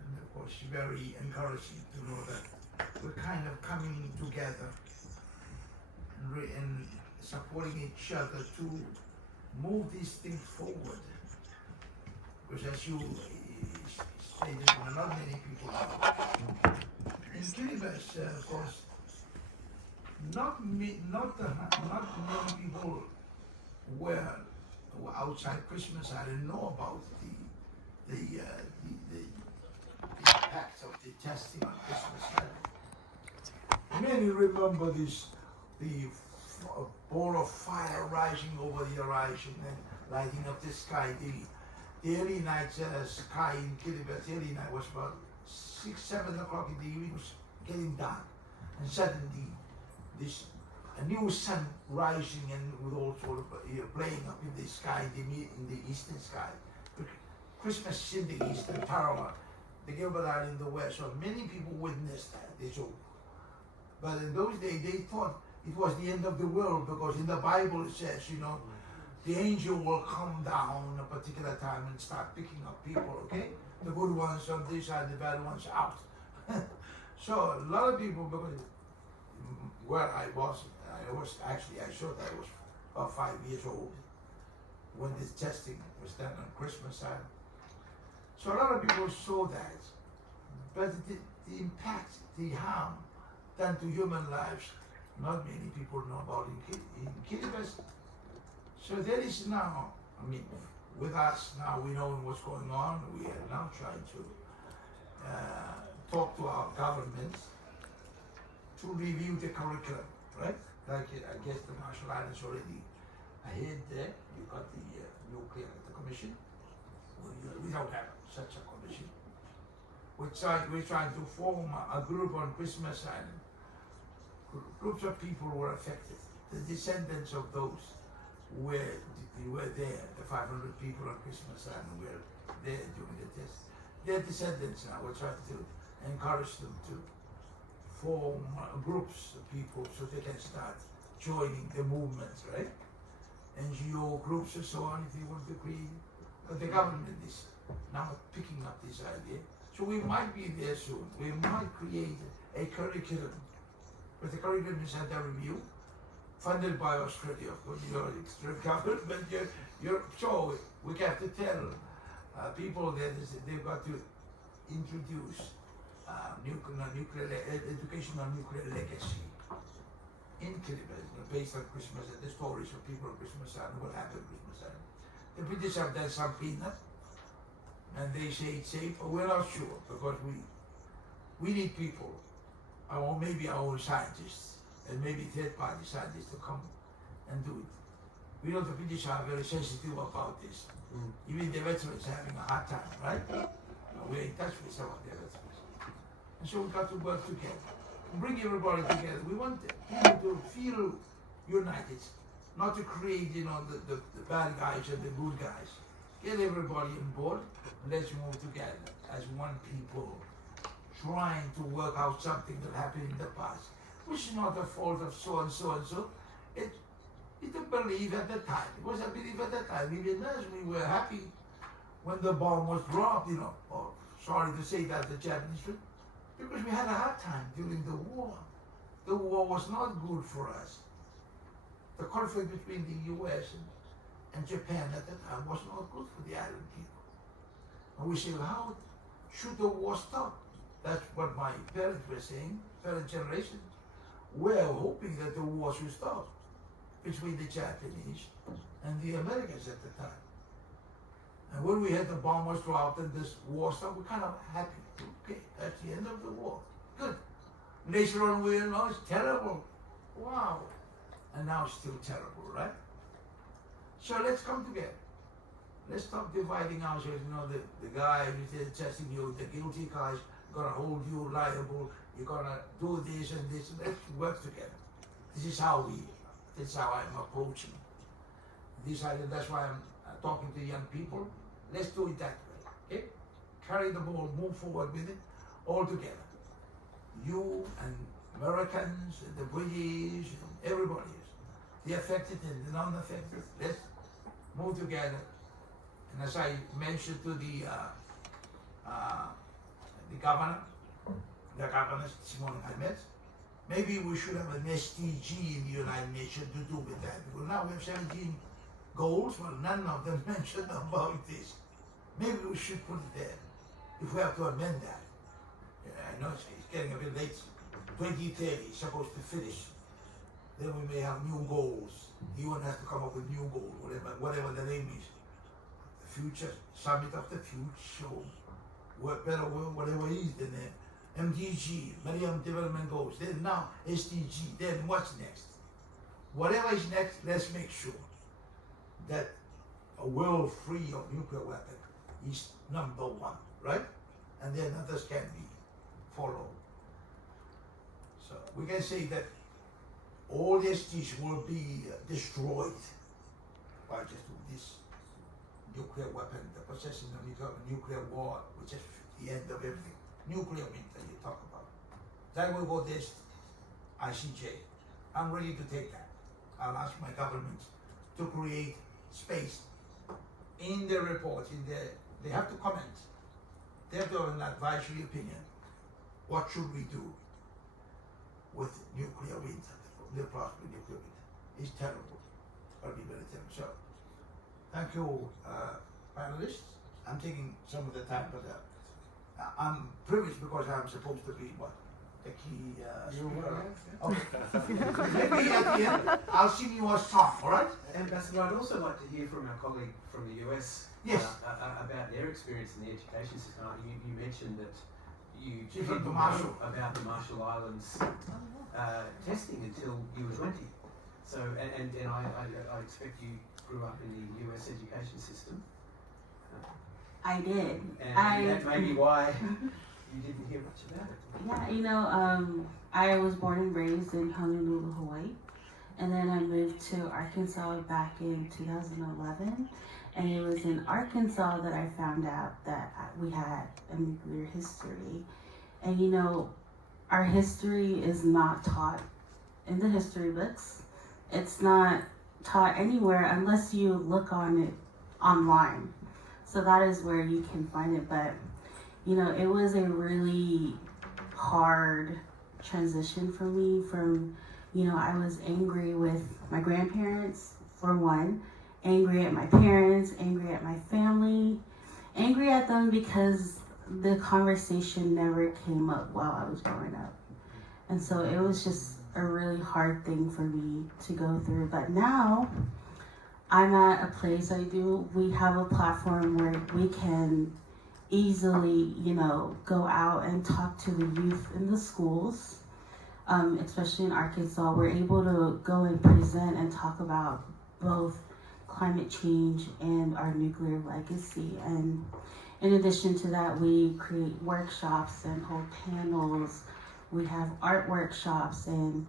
And of course, very encouraging to know that we're kind of coming together and supporting each other to move these things forward. Because as you stated, not many people know. In Kiribati, of course, not many people were outside Christmas. I didn't know about the impact of the testing on Christmas. Many remember the ball of fire rising over the horizon and lighting up the sky. The early night sky in Kiribati, early night was about 6, 7 o'clock in the evening, was getting dark, and suddenly a new sun rising and with all sort of playing up in the sky, in the eastern sky. Christmas in the east and Tarawa, the Gilbert Island in the west, so many people witnessed that, they saw. But in those days, they thought it was the end of the world, because in the Bible it says, the angel will come down a particular time and start picking up people, okay? The good ones on this side, the bad ones out. So a lot of people, because where I was actually, I thought I was about 5 years old when this testing was done on Christmas time. So a lot of people saw that, but the impact, the harm done to human lives, not many people know about in Kiribati. So there is now, I mean, with us now, we know what's going on. We are now trying to talk to our governments to review the curriculum, right? Like I guess the Marshall Islands already ahead there. You got the nuclear commission. We don't have such a commission. We're trying to form a group on Christmas Island. Groups of people were affected. The descendants of those were there. The 500 people on Christmas Island were there during the test. Their descendants now. We're trying to encourage them to form groups of people so they can start joining the movements, right? NGO groups and so on, if they want to create. But the government is now picking up this idea. So we might be there soon. We might create a curriculum. But the curriculum is under review, funded by Australia, of course, you're extreme government, so we have to tell people that they've got to introduce educational nuclear legacy in Kiribati, based on Christmas, the stories of people on Christmas Island, what happened on Christmas Island. The British have done some cleanup, and they say it's safe, but we're not sure, because we need people, or maybe our own scientists, and maybe third-party scientists to come and do it. We know the British are very sensitive about this. Even the veterans are having a hard time, right? We're in touch with some of the veterans. And so we've got to work together, bring everybody together. We want people to feel united, not to create, the bad guys and the good guys. Get everybody on board, and let's move together as one people, trying to work out something that happened in the past, which is not the fault of so and so and so. It's a belief at the time. It was a belief at the time. Even us, we were happy when the bomb was dropped, or sorry to say that, the Japanese, because we had a hard time during the war. The war was not good for us. The conflict between the US and Japan at the time was not good for the island people. And we said, how should the war stop? That's what my parents were saying, parent generation. We're hoping that the war should stop between the Japanese and the Americans at the time. And when we had the bomb was dropped and this war stopped, we're kind of happy. Okay, that's the end of the war. Good. Later on, we know it's terrible. Wow. And now it's still terrible, right? So let's come together. Let's stop dividing ourselves. The guy who's testing you, the guilty guys, gonna hold you liable. You're gonna do this and this. Let's work together. This is how I'm approaching this idea. That's why I'm talking to young people. Let's do it that way. Okay? Carry the ball, move forward with it, all together. You and Americans and the British and everybody else, the affected and the non-affected. Let's move together. And as I mentioned to the governors this morning I met, maybe we should have an SDG in the United Nations to do with that. Well, now we have 17 goals, well, none of them mentioned about this. Maybe we should put it there, if we have to amend that. I know it's getting a bit late. 2030 is supposed to finish. Then we may have new goals. The UN has to come up with new goals, whatever the name is. The future, summit of the future, whatever it is, then MDG, Millennium Development Goals, then now SDG, then what's next? Whatever is next, let's make sure that a world free of nuclear weapons is number one, right? And then others can be followed. So we can say that all the SDGs will be destroyed by just this nuclear weapon, the possession of nuclear war, which is the end of everything. Nuclear winter you talk about. That will go this ICJ. I'm ready to take that. I'll ask my government to create space in the report, they have to comment. They have to have an advisory opinion. What should we do with nuclear winter, the possible nuclear winter? It's terrible. It's going to be very terrible. So, thank you, panelists. I'm taking some of the time, but I'm privileged because I'm supposed to be You want to Okay. Maybe at the end, I'll sing you a song, alright? Ambassador, I'd also like to hear from our colleague from the US Yes. about their experience in the education system. You mentioned that you She's didn't from know Marshall. about the Marshall Islands testing until you were 20. So, and I expect you grew up in the US education system. I did. And that may be why you didn't hear much about it. Yeah, you know, I was born and raised in Honolulu, Hawaii. And then I moved to Arkansas back in 2011. And it was in Arkansas that I found out that we had a nuclear history. And you know, our history is not taught in the history books. It's not taught anywhere unless you look on it online. So that is where you can find it. But you know, it was a really hard transition for me from, you know, I was angry with my grandparents, for one, angry at my parents, angry at my family, angry at them because the conversation never came up while I was growing up. And so it was just a really hard thing for me to go through. But now I'm at a place we have a platform where we can easily, you know, go out and talk to the youth in the schools, especially in Arkansas. We're able to go and present and talk about both climate change and our nuclear legacy. And in addition to that, we create workshops and hold panels. We have art workshops, and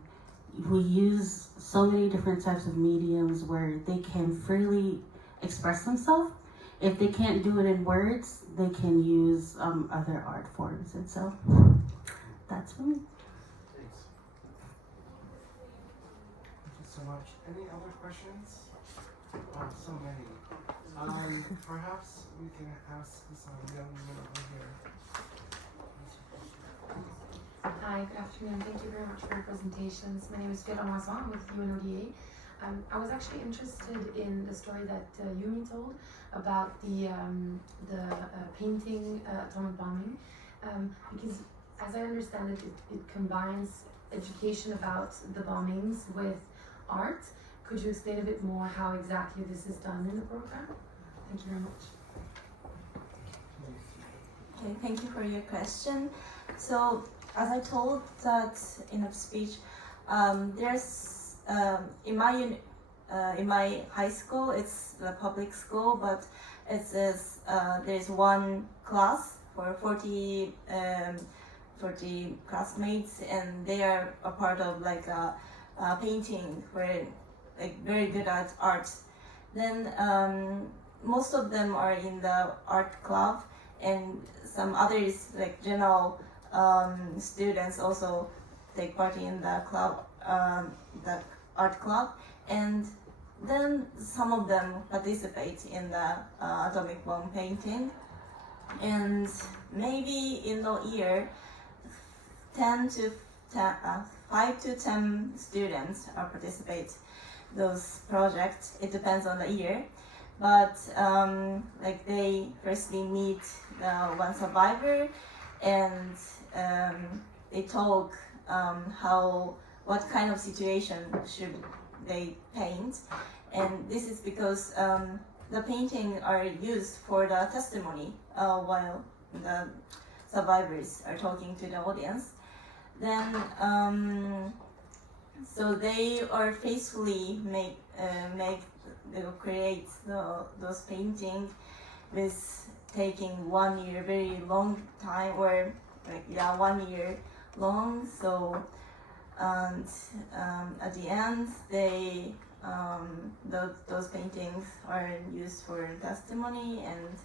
we use so many different types of mediums where they can freely express themselves. If they can't do it in words, they can use other art forms. And so that's for me. Thanks. Thank you so much. Any other questions? Oh, so many. Perhaps we can ask this young woman over here. Hi, good afternoon. Thank you very much for your presentations. My name is Vera Mazan with UNODA. I was actually interested in the story that Yuumi told about the painting atomic bombing, because as I understand it, it combines education about the bombings with art. Could you explain a bit more how exactly this is done in the program? Thank you very much. Okay, thank you for your question. So, as I told that in a speech, there's in my high school, it's a public school, but it says there's one class for 40 classmates, and they are a part of like a painting, where like very good at art. Then most of them are in the art club, and some others like general students also take part in the club, the art club, and then some of them participate in the atomic bomb painting. And maybe in the year, 5 to 10 students participate those projects. It depends on the year, but like they firstly meet one survivor, and they talk what kind of situation should they paint. And this is because the painting are used for the testimony while the survivors are talking to the audience. Then so they are faithfully create those paintings with taking 1 year, very long time, or 1 year long. So and at the end, they those paintings are used for testimony, and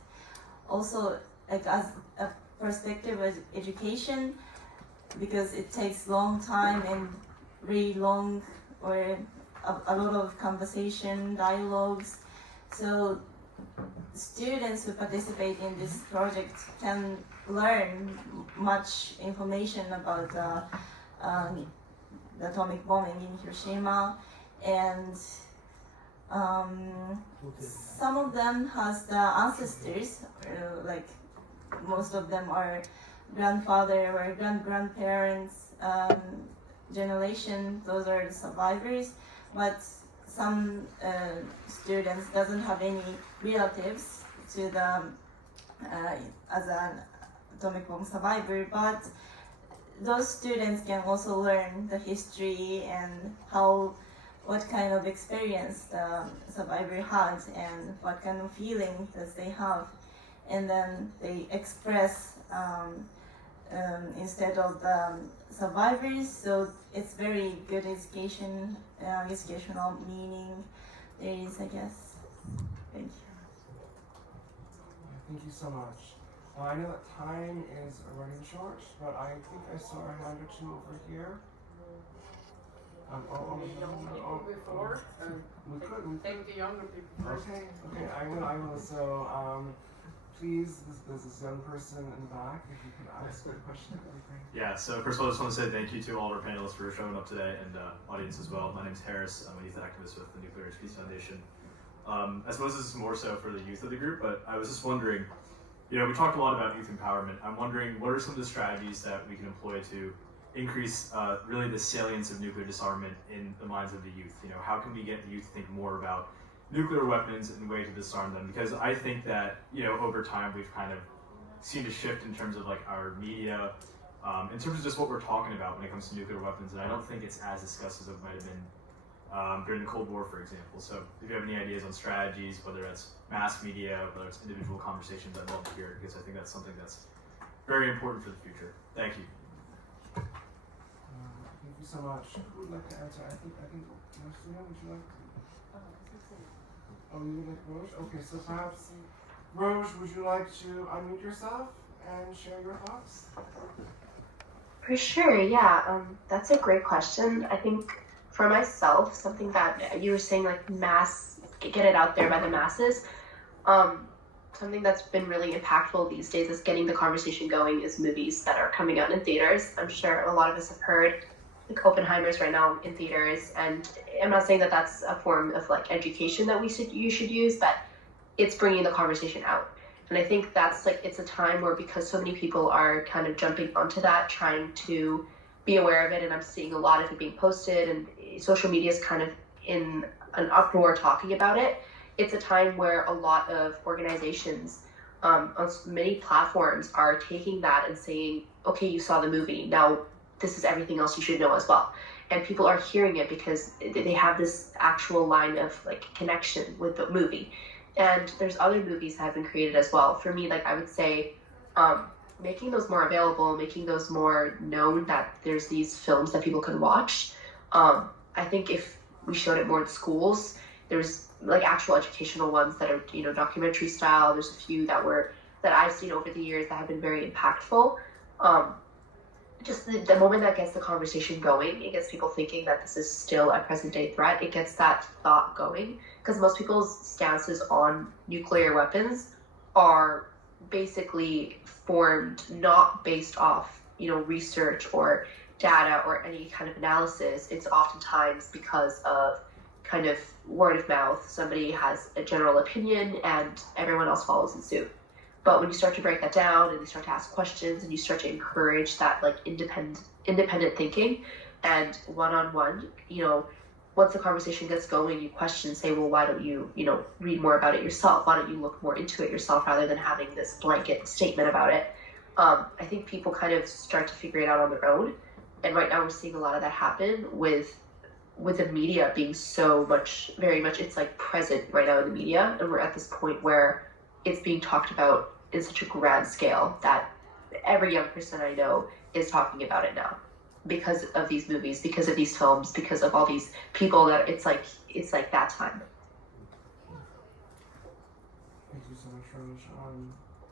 also like as a perspective of education, because it takes long time and really long, or a lot of conversation, dialogues. So students who participate in this project can learn much information about the atomic bombing in Hiroshima, and some of them has the ancestors, like most of them are grandfather or grandparents generation, those are the survivors, but some students doesn't have any relatives to the as an atomic bomb survivor, but those students can also learn the history and what kind of experience the survivor had and what kind of feeling that they have, and then they express instead of the survivors. So it's very good educational meaning there is, I guess. Thank you. Thank you so much. I know that time is running short, but I think I saw a hand or two over here. Before, we could. take the younger people first. Okay, I will. So, please, there's this young person in the back, if you could ask a question. Yeah, so first of all, I just want to say thank you to all of our panelists for showing up today, and audience as well. My name's Harris. I'm a youth activist with the Nuclear Peace Foundation. I suppose this is more so for the youth of the group, but I was just wondering, we talked a lot about youth empowerment. I'm wondering, what are some of the strategies that we can employ to increase really the salience of nuclear disarmament in the minds of the youth? How can we get the youth to think more about nuclear weapons and ways to disarm them? Because I think that, over time we've kind of seen a shift in terms of like our media, in terms of just what we're talking about when it comes to nuclear weapons, and I don't think it's as discussed as it might have been during the Cold War, for example. So if you have any ideas on strategies, whether that's mass media, whether it's individual conversations, I'd love to hear it, because I think that's something that's very important for the future. Thank you. Thank you so much. Who would like to answer? I think Marcina, would you like to? Oh, you would like Rooj? Okay, so perhaps, Rooj, would you like to unmute yourself and share your thoughts? For sure, yeah. That's a great question. I think for myself, something that you were saying, like get it out there by the masses. Something that's been really impactful these days is getting the conversation going is movies that are coming out in theaters. I'm sure a lot of us have heard like Oppenheimer's right now in theaters, and I'm not saying that that's a form of like education that you should use, but it's bringing the conversation out. And I think that's it's a time where, because so many people are kind of jumping onto that, trying to be aware of it, and I'm seeing a lot of it being posted, and social media is kind of in an uproar talking about it. It's a time where a lot of organizations on many platforms are taking that and saying, okay, you saw the movie, now this is everything else you should know as well. And people are hearing it because they have this actual line of connection with the movie. And there's other movies that have been created as well. For me, I would say making those more available, making those more known, that there's these films that people can watch. I think if we showed it more in schools, there's actual educational ones that are documentary style. There's a few that I've seen over the years that have been very impactful. Just the moment that gets the conversation going, it gets people thinking that this is still a present day threat. It gets that thought going, because most people's stances on nuclear weapons are basically formed not based off research or data or any kind of analysis. It's oftentimes because of kind of word of mouth. Somebody has a general opinion and everyone else follows in suit. But when you start to break that down and you start to ask questions and you start to encourage that independent thinking and one-on-one, once the conversation gets going, you question, say, well, why don't you, read more about it yourself? Why don't you look more into it yourself rather than having this blanket statement about it? I think people kind of start to figure it out on their own. And right now we're seeing a lot of that happen with the media being very much, it's present right now in the media. And we're at this point where it's being talked about in such a grand scale that every young person I know is talking about it now, because of these movies, because of these films, because of all these people that it's like that time. Thank you so much, Rooj.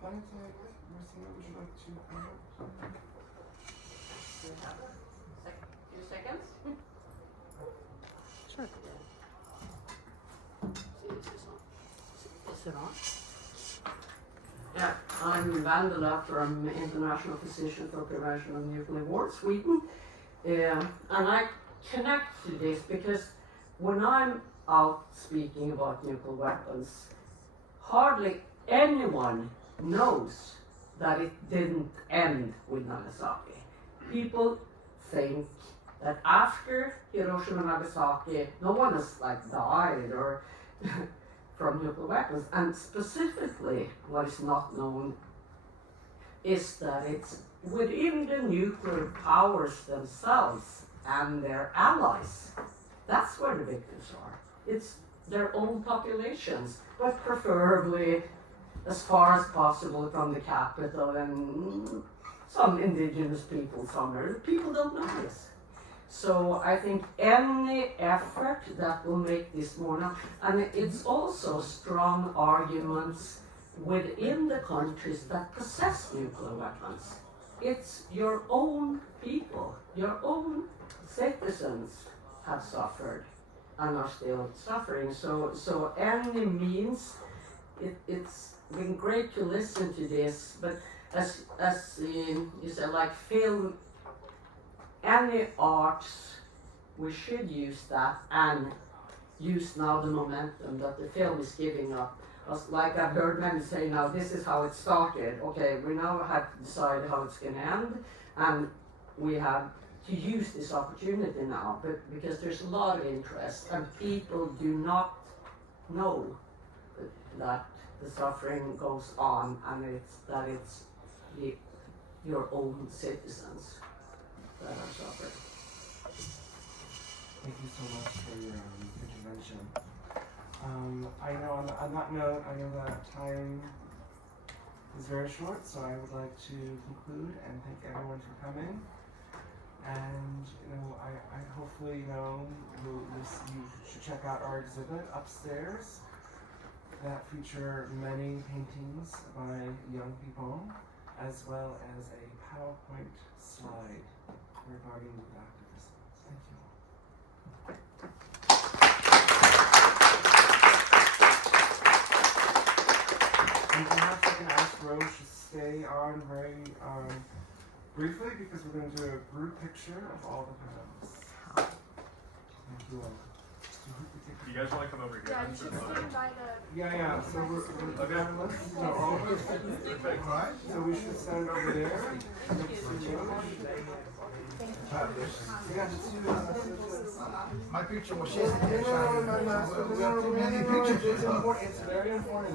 Benetick, Marcina, would you like to comment? Do you have a few seconds? Sure. Is it on? Yeah, I'm Vandela from International Physician for Prevention of Nuclear War, Sweden. And I connect to this because when I'm out speaking about nuclear weapons, hardly anyone knows that it didn't end with Nagasaki. People think that after Hiroshima and Nagasaki, no one has like died or from nuclear weapons. And specifically, what is not known is that it's within the nuclear powers themselves and their allies. That's where the victims are. It's their own populations, but preferably as far as possible from the capital and some indigenous people somewhere. People don't know this. So I think any effort that will make this more known, and it's also strong arguments within the countries that possess nuclear weapons. It's your own people, your own citizens have suffered and are still suffering. So any means, it's been great to listen to this, but as you said, like film, any arts, we should use that and use now the momentum that the film is giving up. Like I've heard many say now, this is how it started. Okay, we now have to decide how it's going to end, and we have to use this opportunity now, but because there's a lot of interest and people do not know that the suffering goes on, and it's your own citizens that are suffering. Thank you so much for your intervention. I know on that note, I know that time is very short, so I would like to conclude and thank everyone for coming. And I hopefully you should check out our exhibit upstairs that feature many paintings by young people, as well as a PowerPoint slide regarding the activism. Thank you all. And perhaps I can ask Rooj to stay on very briefly, because we're going to do a group picture of all the panelists. Thank you all. You guys want to come over here? Yeah, you should stand by the... Yeah, so we're panelists, so all of us. So we should stand over there. Next to Rooj. Yeah, just you. My picture was yesterday. No. We have too many pictures. It's important. It's very important.